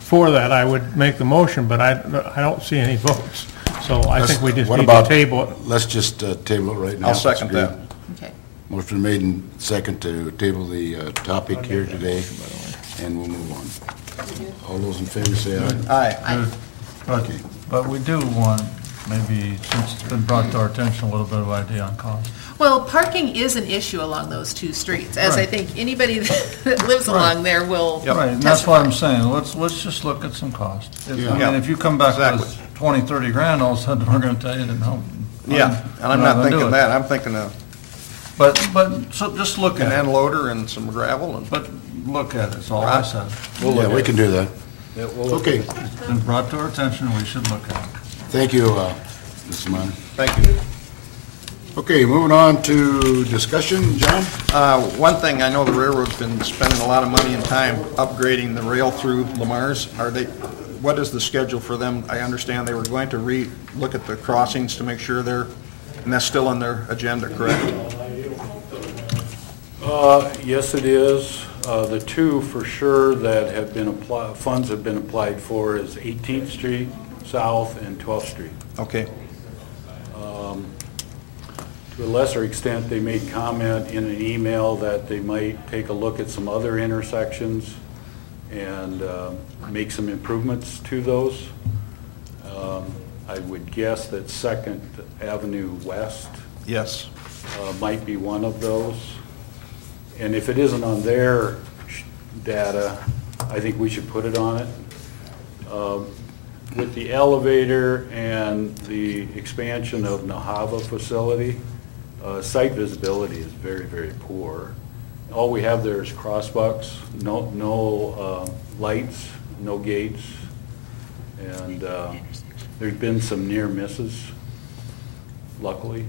for that, I would make the motion, but I don't see any votes. So I think we just What need to about- table it. Let's just table it right now. I'll if it's second agreed. that. Okay. Motion made and second to table the topic here today, and we'll move on. All those in favor say aye. Aye. But we do want, maybe, since it's been brought to our attention, a little bit of idea on cost. Well, parking is an issue along those two streets, as I Right. think anybody that lives along there will Right, and that's what testify. I'm saying, let's just look at some cost. I Yeah. mean, if you come back Exactly. with 20, 30 grand, all of a sudden, we're gonna tell you that no. Yeah, and I'm not gonna do thinking it. that. I'm thinking of But, so just look an at end it, loader and some gravel and. but look at it, that's all I Right. said. Yeah, we can do that. Yeah, we'll- Okay, It's been brought to our attention, we should look at it. thank you, Mrs. Meyer. Thank you. Okay, moving on to discussion, John? One thing, I know the railroad's been spending a lot of money and time upgrading the rail through Lamar's. What is the schedule for them? I understand they were going to look at the crossings to make sure and that's still on their agenda, correct? Yes, it is. The two for sure that have been funds have been applied for is 18th Street South and 12th Street. Okay, To a lesser extent, they made comment in an email that they might take a look at some other intersections and make some improvements to those. I would guess that Second Avenue West yes. might be one of those. And if it isn't on their data, I think we should put it on it. With the elevator and the expansion of Nahava facility, site visibility is very, very poor. All we have there is crossbucks, no lights, no gates, and there's been some near misses, luckily.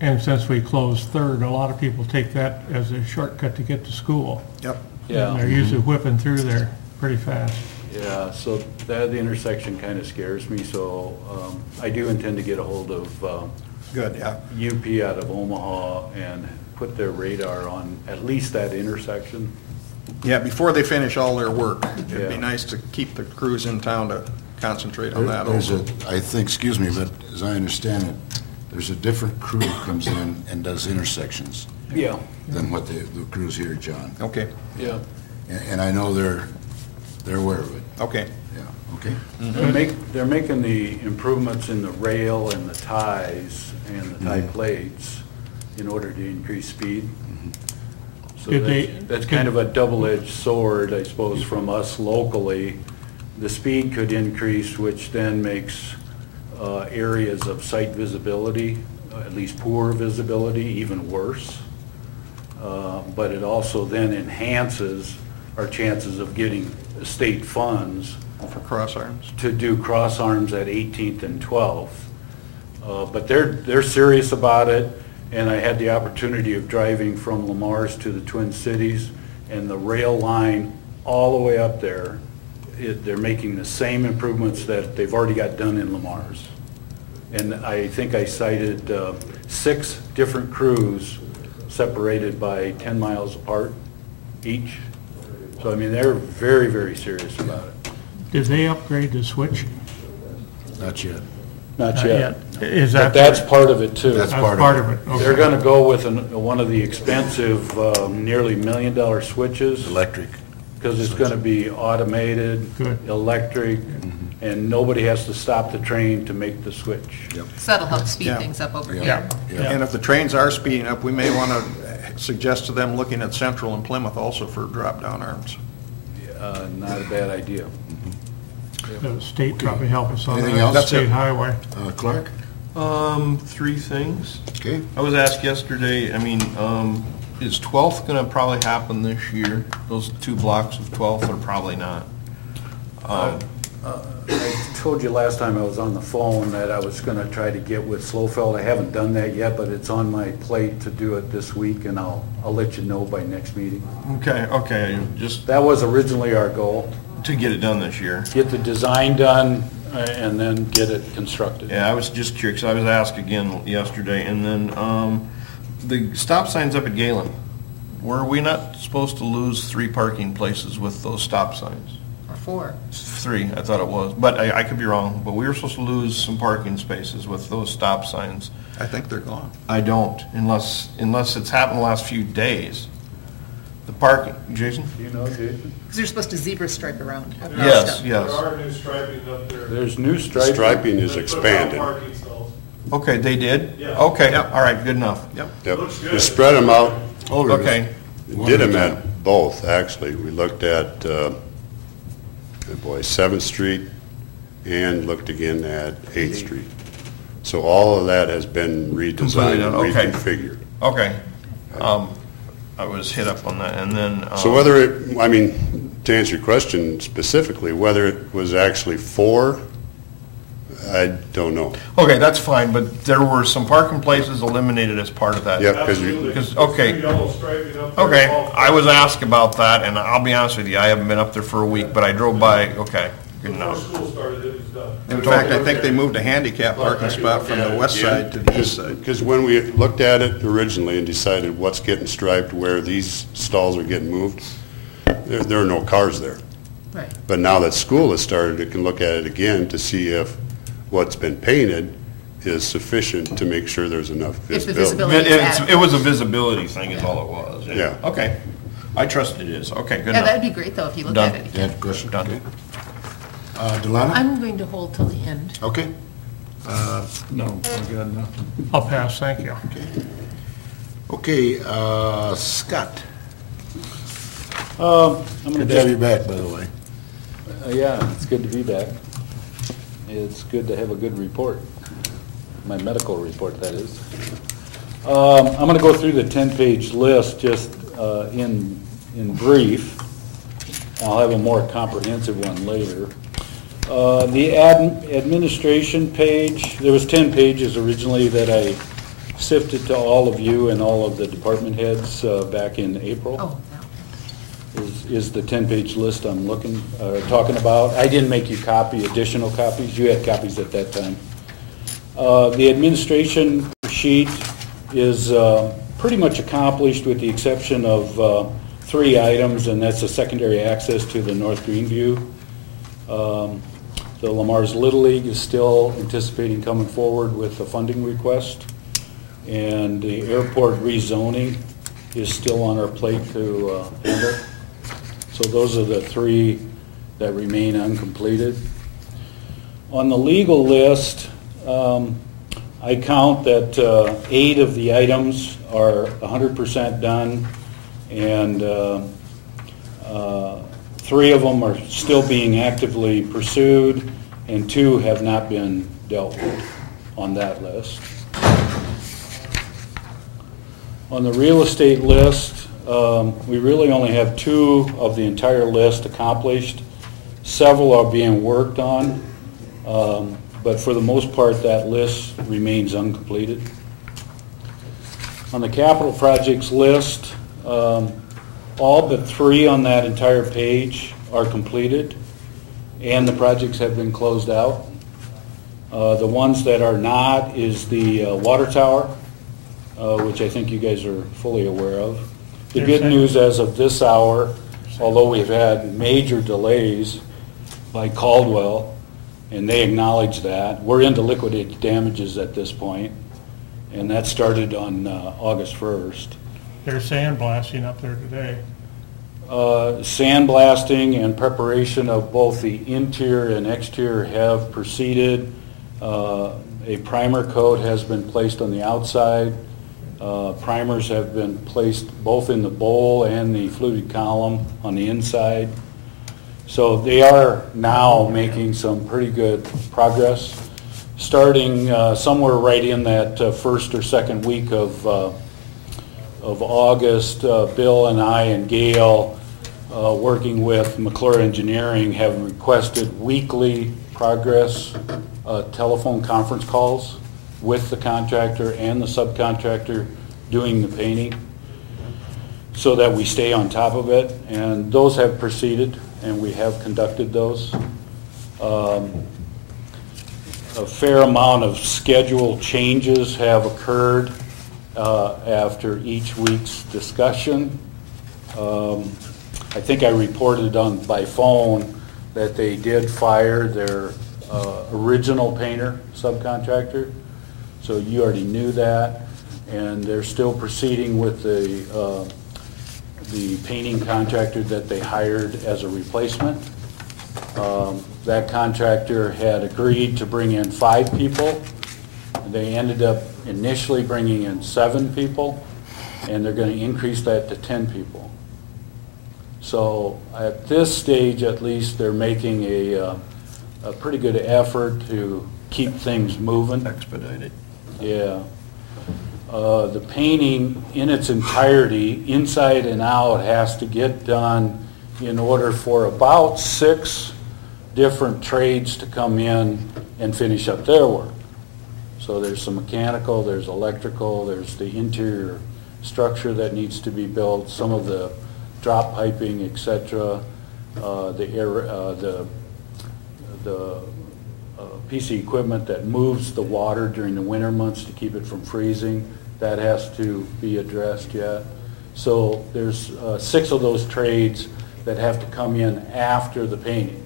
And since we closed Third, a lot of people take that as a shortcut to get to school. Yep. And they're usually whipping through there pretty fast. Yeah, so that intersection kind of scares me, so I do intend to get a hold of Good, yeah. UP out of Omaha and put their radar on at least that intersection. Yeah, before they finish all their work, it'd be Yeah. nice to keep the crews in town to concentrate on that There's also. I think, excuse me, but as I understand it, there's a different crew that comes in and does intersections Yeah. than what the crews here, John. Okay, Yeah. And I know they're aware of it, okay. yeah, okay? They're making the improvements in the rail and the ties and the tie plates in order to increase speed. So Did they- that's kind of a double-edged sword, I suppose, from us locally. The speed could increase, which then makes areas of site visibility, at least poor visibility, even worse. But it also then enhances our chances of getting state funds For cross arms? to do cross arms at 18th and 12th. But they're serious about it, and I had the opportunity of driving from Lamar's to the Twin Cities, and the rail line all the way up there, they're making the same improvements that they've already got done in Lamar's. And I think I cited 6 different crews separated by 10 miles apart each. So, I mean, they're very, very serious about it. Did they upgrade the switch? Not yet. Not yet. Is But that? that's part of it, too. That's That's part of it. Okay. They're going to go with one of the expensive, nearly $1 million switches, Electric. because it's going to be automated, Good. electric, and nobody has to stop the train to make the switch. Yep. So that'll help speed Yeah. things up over Yeah. here. Yeah. And if the trains are speeding up, we may want to suggest to them looking at Central and Plymouth also for drop-down arms. Not a bad idea. The state probably help us on Anything that. else? That's State it. highway. Clark? 3 things. Okay. I was asked yesterday, I mean, is 12th gonna probably happen this year? Those 2 blocks of 12th are probably not. I told you last time I was on the phone that I was going to try to get with Slofeld. I haven't done that yet, but it's on my plate to do it this week, and I'll let you know by next meeting. Okay, just That was originally our goal, to get it done this year. get the design done and then get it constructed. Yeah, I was just curious, 'cause I was asked again yesterday, and then, the stop signs up at Galen, were we not supposed to lose 3 parking places with those stop signs? Or 4. 3, I thought it was, but I could be wrong, but we were supposed to lose some parking spaces with those stop signs. I think they're gone. I don't, unless it's happened the last few days. The parking, Jason? You know, Jason? Because you're supposed to zebra stripe around. Yes, stuff. yes. There are new striping up there. There's new striping. Striping is They put down expanded. parking stalls. Okay, they did? Yeah. Okay, Yep. all right, good enough. Yep. Yep. Looks good. We spread them out, Okay, did them at both, actually. We looked at, 7th Street and looked again at 8th Street. So all of that has been Completely redesigned done, and okay. reconfigured. okay. I was hit up on that, and then. So whether it, I mean, to answer your question specifically, whether it was actually 4, I don't know. Okay, that's fine, but there were some parking places eliminated as part of that. Yep, because you, Absolutely. Because- okay. There's yellow striping up there. Okay, all- I was asked about that, and I'll be honest with you, I haven't been up there for a week, but I drove by, okay, good Before enough. school started, it was done. In fact, I think they moved a handicap parking spot from the west side to the east side. because when we looked at it originally and decided what's getting striped, where these stalls are getting moved, there are no cars there. Right. But now that school has started, it can look at it again to see if what's been painted is sufficient to make sure there's enough If the visibility. visibility- It was a visibility thing is all it was. Yeah. Okay, I trust it is, okay, good Yeah, enough. that'd be great, though, if you looked Done. at it. You have a question? Done. Okay. Delana? I'm going to hold till the end. Okay. No, I got nothing. I'll pass, thank you. Okay, Scott. I'm going Good to to have you back, by the way. Yeah, it's good to be back. It's good to have a good report, my medical report, that is. I'm going to go through the 10-page list just in brief. I'll have a more comprehensive one later. The administration page, there was 10 pages originally that I sifted to all of you and all of the department heads back in April. Oh, no. Is the 10-page list I'm talking about. I didn't make you copy additional copies. You had copies at that time. The administration sheet is pretty much accomplished with the exception of 3 items, and that's the secondary access to the North Greenview. The Lamar's Little League is still anticipating coming forward with a funding request, and the airport rezoning is still on our plate to handle. So those are the 3 that remain uncompleted. On the legal list, I count that 8 of the items are 100% done, and 3 of them are still being actively pursued, and 2 have not been dealt with on that list. On the real estate list, we really only have 2 of the entire list accomplished. Several are being worked on, but for the most part, that list remains uncompleted. On the capital projects list, all but 3 on that entire page are completed, and the projects have been closed out. The ones that are not is the water tower, which I think you guys are fully aware of. The good news as of this hour, although we've had major delays by Caldwell, and they acknowledge that, we're into liquidated damages at this point, and that started on August 1st. They're sandblasting up there today. Sandblasting and preparation of both the interior and exterior have proceeded. A primer coat has been placed on the outside. Primers have been placed both in the bowl and the fluted column on the inside. So they are now making some pretty good progress. Starting somewhere right in that first or second week of August, Bill and I and Gail, working with McClure Engineering, have requested weekly progress telephone conference calls with the contractor and the subcontractor doing the painting so that we stay on top of it. And those have proceeded, and we have conducted those. A fair amount of schedule changes have occurred after each week's discussion. I think I reported by phone that they did fire their original painter subcontractor, so you already knew that, and they're still proceeding with the painting contractor that they hired as a replacement. That contractor had agreed to bring in 5 people. They ended up initially bringing in 7 people, and they're going to increase that to 10 people. So at this stage, at least, they're making a pretty good effort to keep things moving. Expedited. Yeah. The painting in its entirety, inside and out, has to get done in order for about 6 different trades to come in and finish up their work. So there's some mechanical, there's electrical, there's the interior structure that needs to be built, some of the drop piping, etc. The piece of equipment that moves the water during the winter months to keep it from freezing, that has to be addressed yet. So there's 6 of those trades that have to come in after the painting.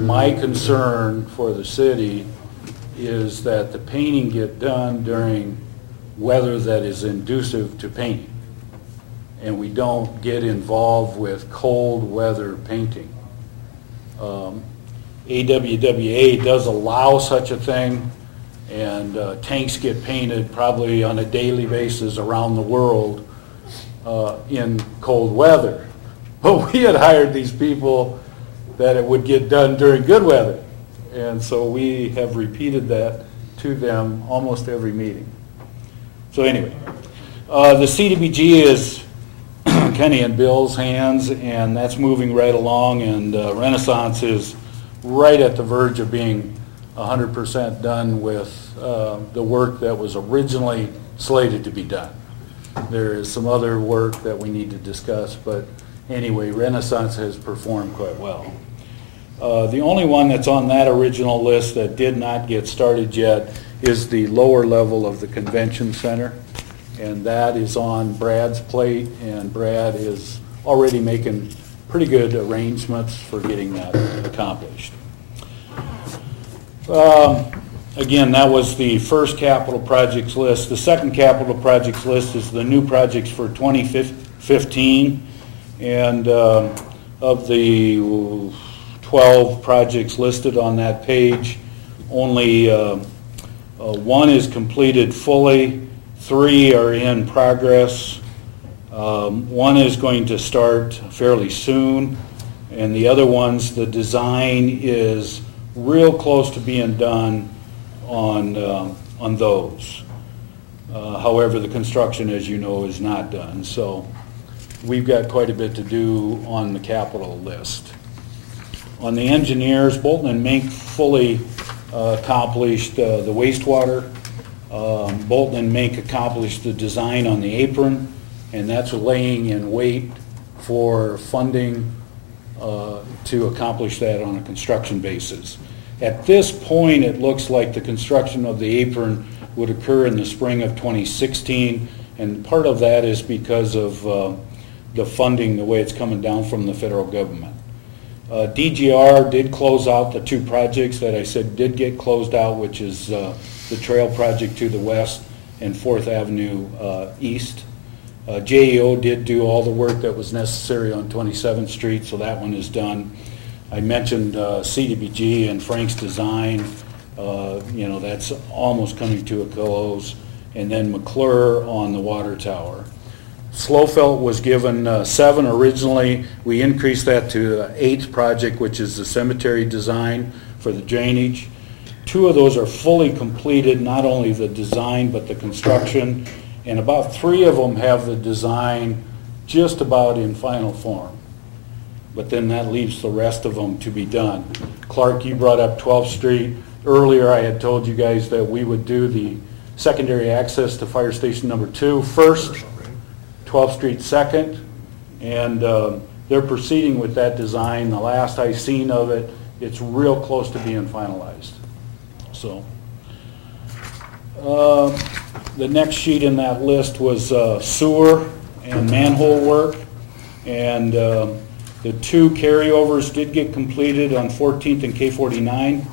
My concern for the city is that the painting get done during weather that is conducive to painting, and we don't get involved with cold weather painting. AWWA does allow such a thing, and tanks get painted probably on a daily basis around the world in cold weather. But we had hired these people that it would get done during good weather. And so we have repeated that to them almost every meeting. So anyway, the CDBG is kind of in Bill's hands, and that's moving right along, and Renaissance is right at the verge of being 100% done with the work that was originally slated to be done. There is some other work that we need to discuss, but anyway, Renaissance has performed quite well. The only one that's on that original list that did not get started yet is the lower level of the convention center, and that is on Brad's plate, and Brad is already making pretty good arrangements for getting that accomplished. Again, that was the first capital projects list. The second capital projects list is the new projects for 2015, and of the 12 projects listed on that page, only 1 is completed fully, 3 are in progress, 1 is going to start fairly soon, and the other ones, the design is real close to being done on those. However, the construction, as you know, is not done. So we've got quite a bit to do on the capital list. On the engineers, Bolton and Mink fully accomplished the wastewater. Bolton and Mink accomplished the design on the apron, and that's laying in wait for funding to accomplish that on a construction basis. At this point, it looks like the construction of the apron would occur in the spring of 2016, and part of that is because of the funding, the way it's coming down from the federal government. DGR did close out the 2 projects that I said did get closed out, which is the trail project to the west and 4th Avenue East. JEO did do all the work that was necessary on 27th Street, so that one is done. I mentioned CDBG and Frank's Design. That's almost coming to a close. And then McClure on the water tower. Slofelt was given 7 originally. We increased that to the 8th project, which is the cemetery design for the drainage. 2 of those are fully completed, not only the design but the construction. And about 3 of them have the design just about in final form. But then that leaves the rest of them to be done. Clark, you brought up 12th Street. Earlier I had told you guys that we would do the secondary access to fire station number 2 first, 12th Street second, and they're proceeding with that design. The last I seen of it, it's real close to being finalized. So the next sheet in that list was sewer and manhole work, and the 2 carryovers did get completed on 14th and K49.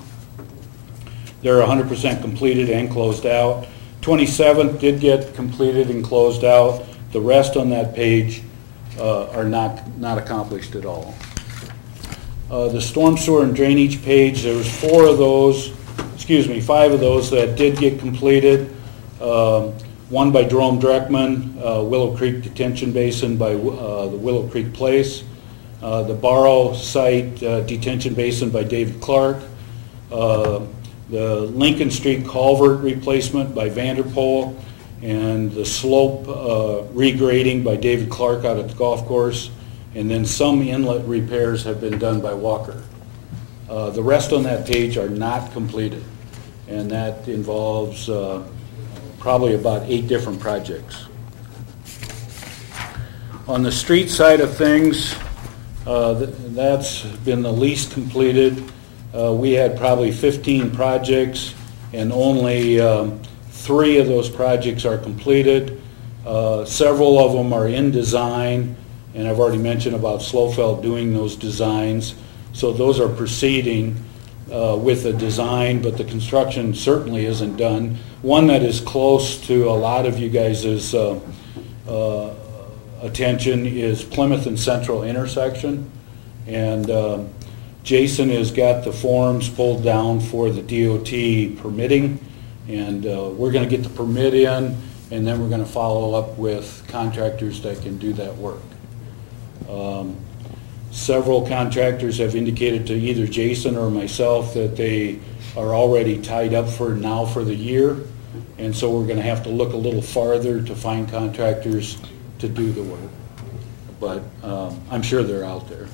They're 100% completed and closed out. 27th did get completed and closed out. The rest on that page are not accomplished at all. The storm sewer and drainage page, there was 5 of those that did get completed. One by Jerome Dreckman, Willow Creek Detention Basin by the Willow Creek Place. The Barrow Site Detention Basin by David Clark. The Lincoln Street Culvert Replacement by Vanderpool. And the slope regrading by David Clark out at the golf course. And then some inlet repairs have been done by Walker. The rest on that page are not completed. And that involves probably about 8 different projects. On the street side of things, that's been the least completed. We had probably 15 projects, and only 3 of those projects are completed. Several of them are in design, and I've already mentioned about Slofelt doing those designs. So those are proceeding with the design, but the construction certainly isn't done. One that is close to a lot of you guys' attention is Plymouth and Central intersection. And Jason has got the forms pulled down for the DOT permitting, and we're going to get the permit in, and then we're going to follow up with contractors that can do that work. Several contractors have indicated to either Jason or myself that they are already tied up for the year, and so we're going to have to look a little farther to find contractors to do the work. But I'm sure they're out there.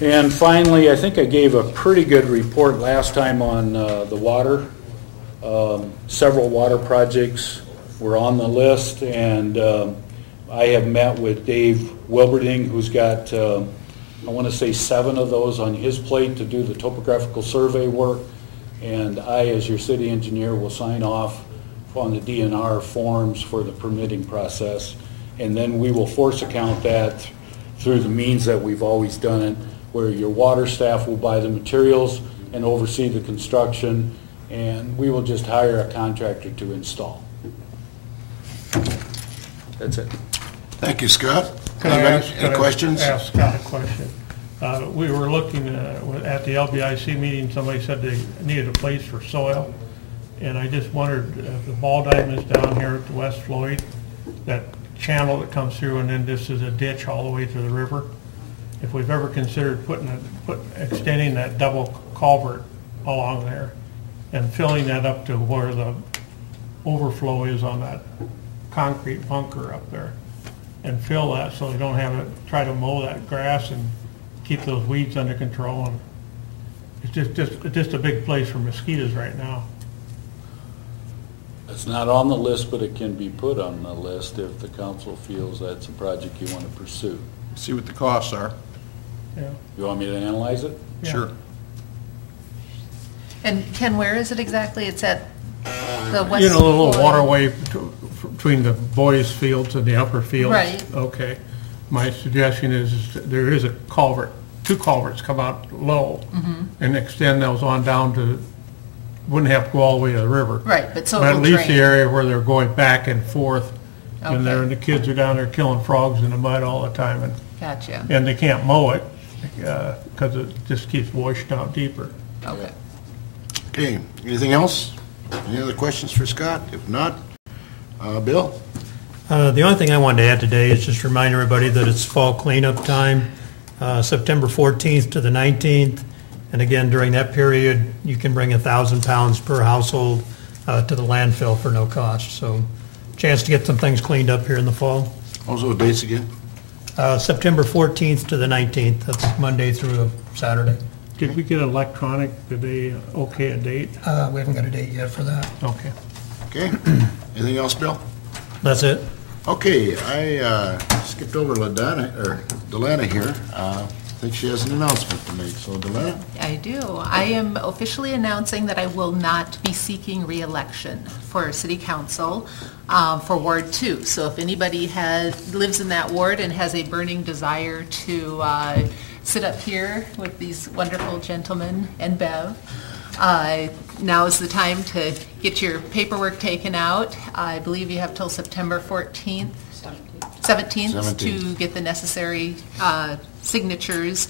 And finally, I think I gave a pretty good report last time on the water. Several water projects were on the list, and I have met with Dave Wilberding, who's got, I want to say 7 of those on his plate to do the topographical survey work. And I, as your city engineer, will sign off on the DNR forms for the permitting process. And then we will force account that through the means that we've always done it, where your water staff will buy the materials and oversee the construction, and we will just hire a contractor to install. That's it. Thank you, Scott. Could I ask, Any questions? ask Scott a question? We were looking at the LBIC meeting, somebody said they needed a place for soil, and I just wondered if the ball diamond is down here at the West Floyd, that channel that comes through, and then this is a ditch all the way to the river. If we've ever considered extending that double culvert along there, and filling that up to where the overflow is on that concrete bunker up there, and fill that so they don't have to try to mow that grass and keep those weeds under control. And it's just a big place for mosquitoes right now. It's not on the list, but it can be put on the list if the council feels that's a project you want to pursue. See what the costs are. Yeah. You want me to analyze it? Yeah. Sure. And Ken, where is it exactly? It's at the west. You know, the little Floyd. waterway between the boys' fields and the upper fields? Right. Okay. My suggestion is that there is a culvert, 2 culverts come out low and extend those on down to, wouldn't have to go all the way to the river. Right, but so But at it'll least the drain. area where they're going back and forth, and Okay. the kids are down there killing frogs in the mud all the time, Gotcha. and they can't mow it, because it just keeps washing out deeper. Okay. Okay, anything else? Any other questions for Scott? If not, Bill? The only thing I wanted to add today is just remind everybody that it's fall cleanup time, September 14th to the 19th. And again, during that period, you can bring 1,000 pounds per household to the landfill for no cost. So chance to get some things cleaned up here in the fall. What was those dates again? September 14th to the 19th, that's Monday through Saturday. Did we get electronic, did they okay a date? We haven't got a date yet for that. Okay. Okay, anything else, Bill? That's it. Okay, I skipped over Delana here. I think she has an announcement to make, so Delana? I do. I am officially announcing that I will not be seeking re-election for City Council for Ward 2. So if anybody lives in that ward and has a burning desire to sit up here with these wonderful gentlemen and Bev, now is the time to get your paperwork taken out. I believe you have till September 17th to get the necessary signatures.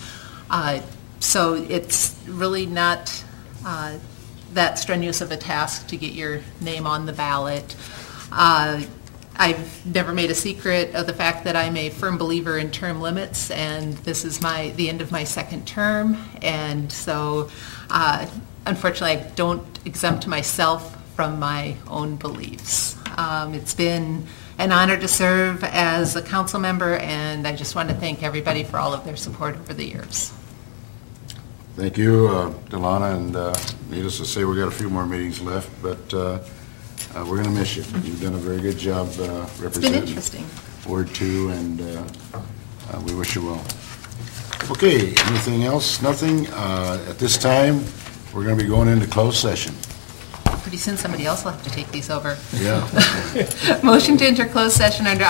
So it's really not that strenuous of a task to get your name on the ballot. I've never made a secret of the fact that I'm a firm believer in term limits, and this is the end of my 2nd term, and so unfortunately I don't exempt myself from my own beliefs. It's been an honor to serve as a council member, and I just want to thank everybody for all of their support over the years. Thank you, Delana, and needless to say, we got a few more meetings left, but we're going to miss you. You've done a very good job representing. It's been interesting. Ward 2, and we wish you well. Okay, anything else? Nothing? At this time, we're going to be going into closed session. Pretty soon somebody else will have to take these over. Yeah. Motion to enter closed session under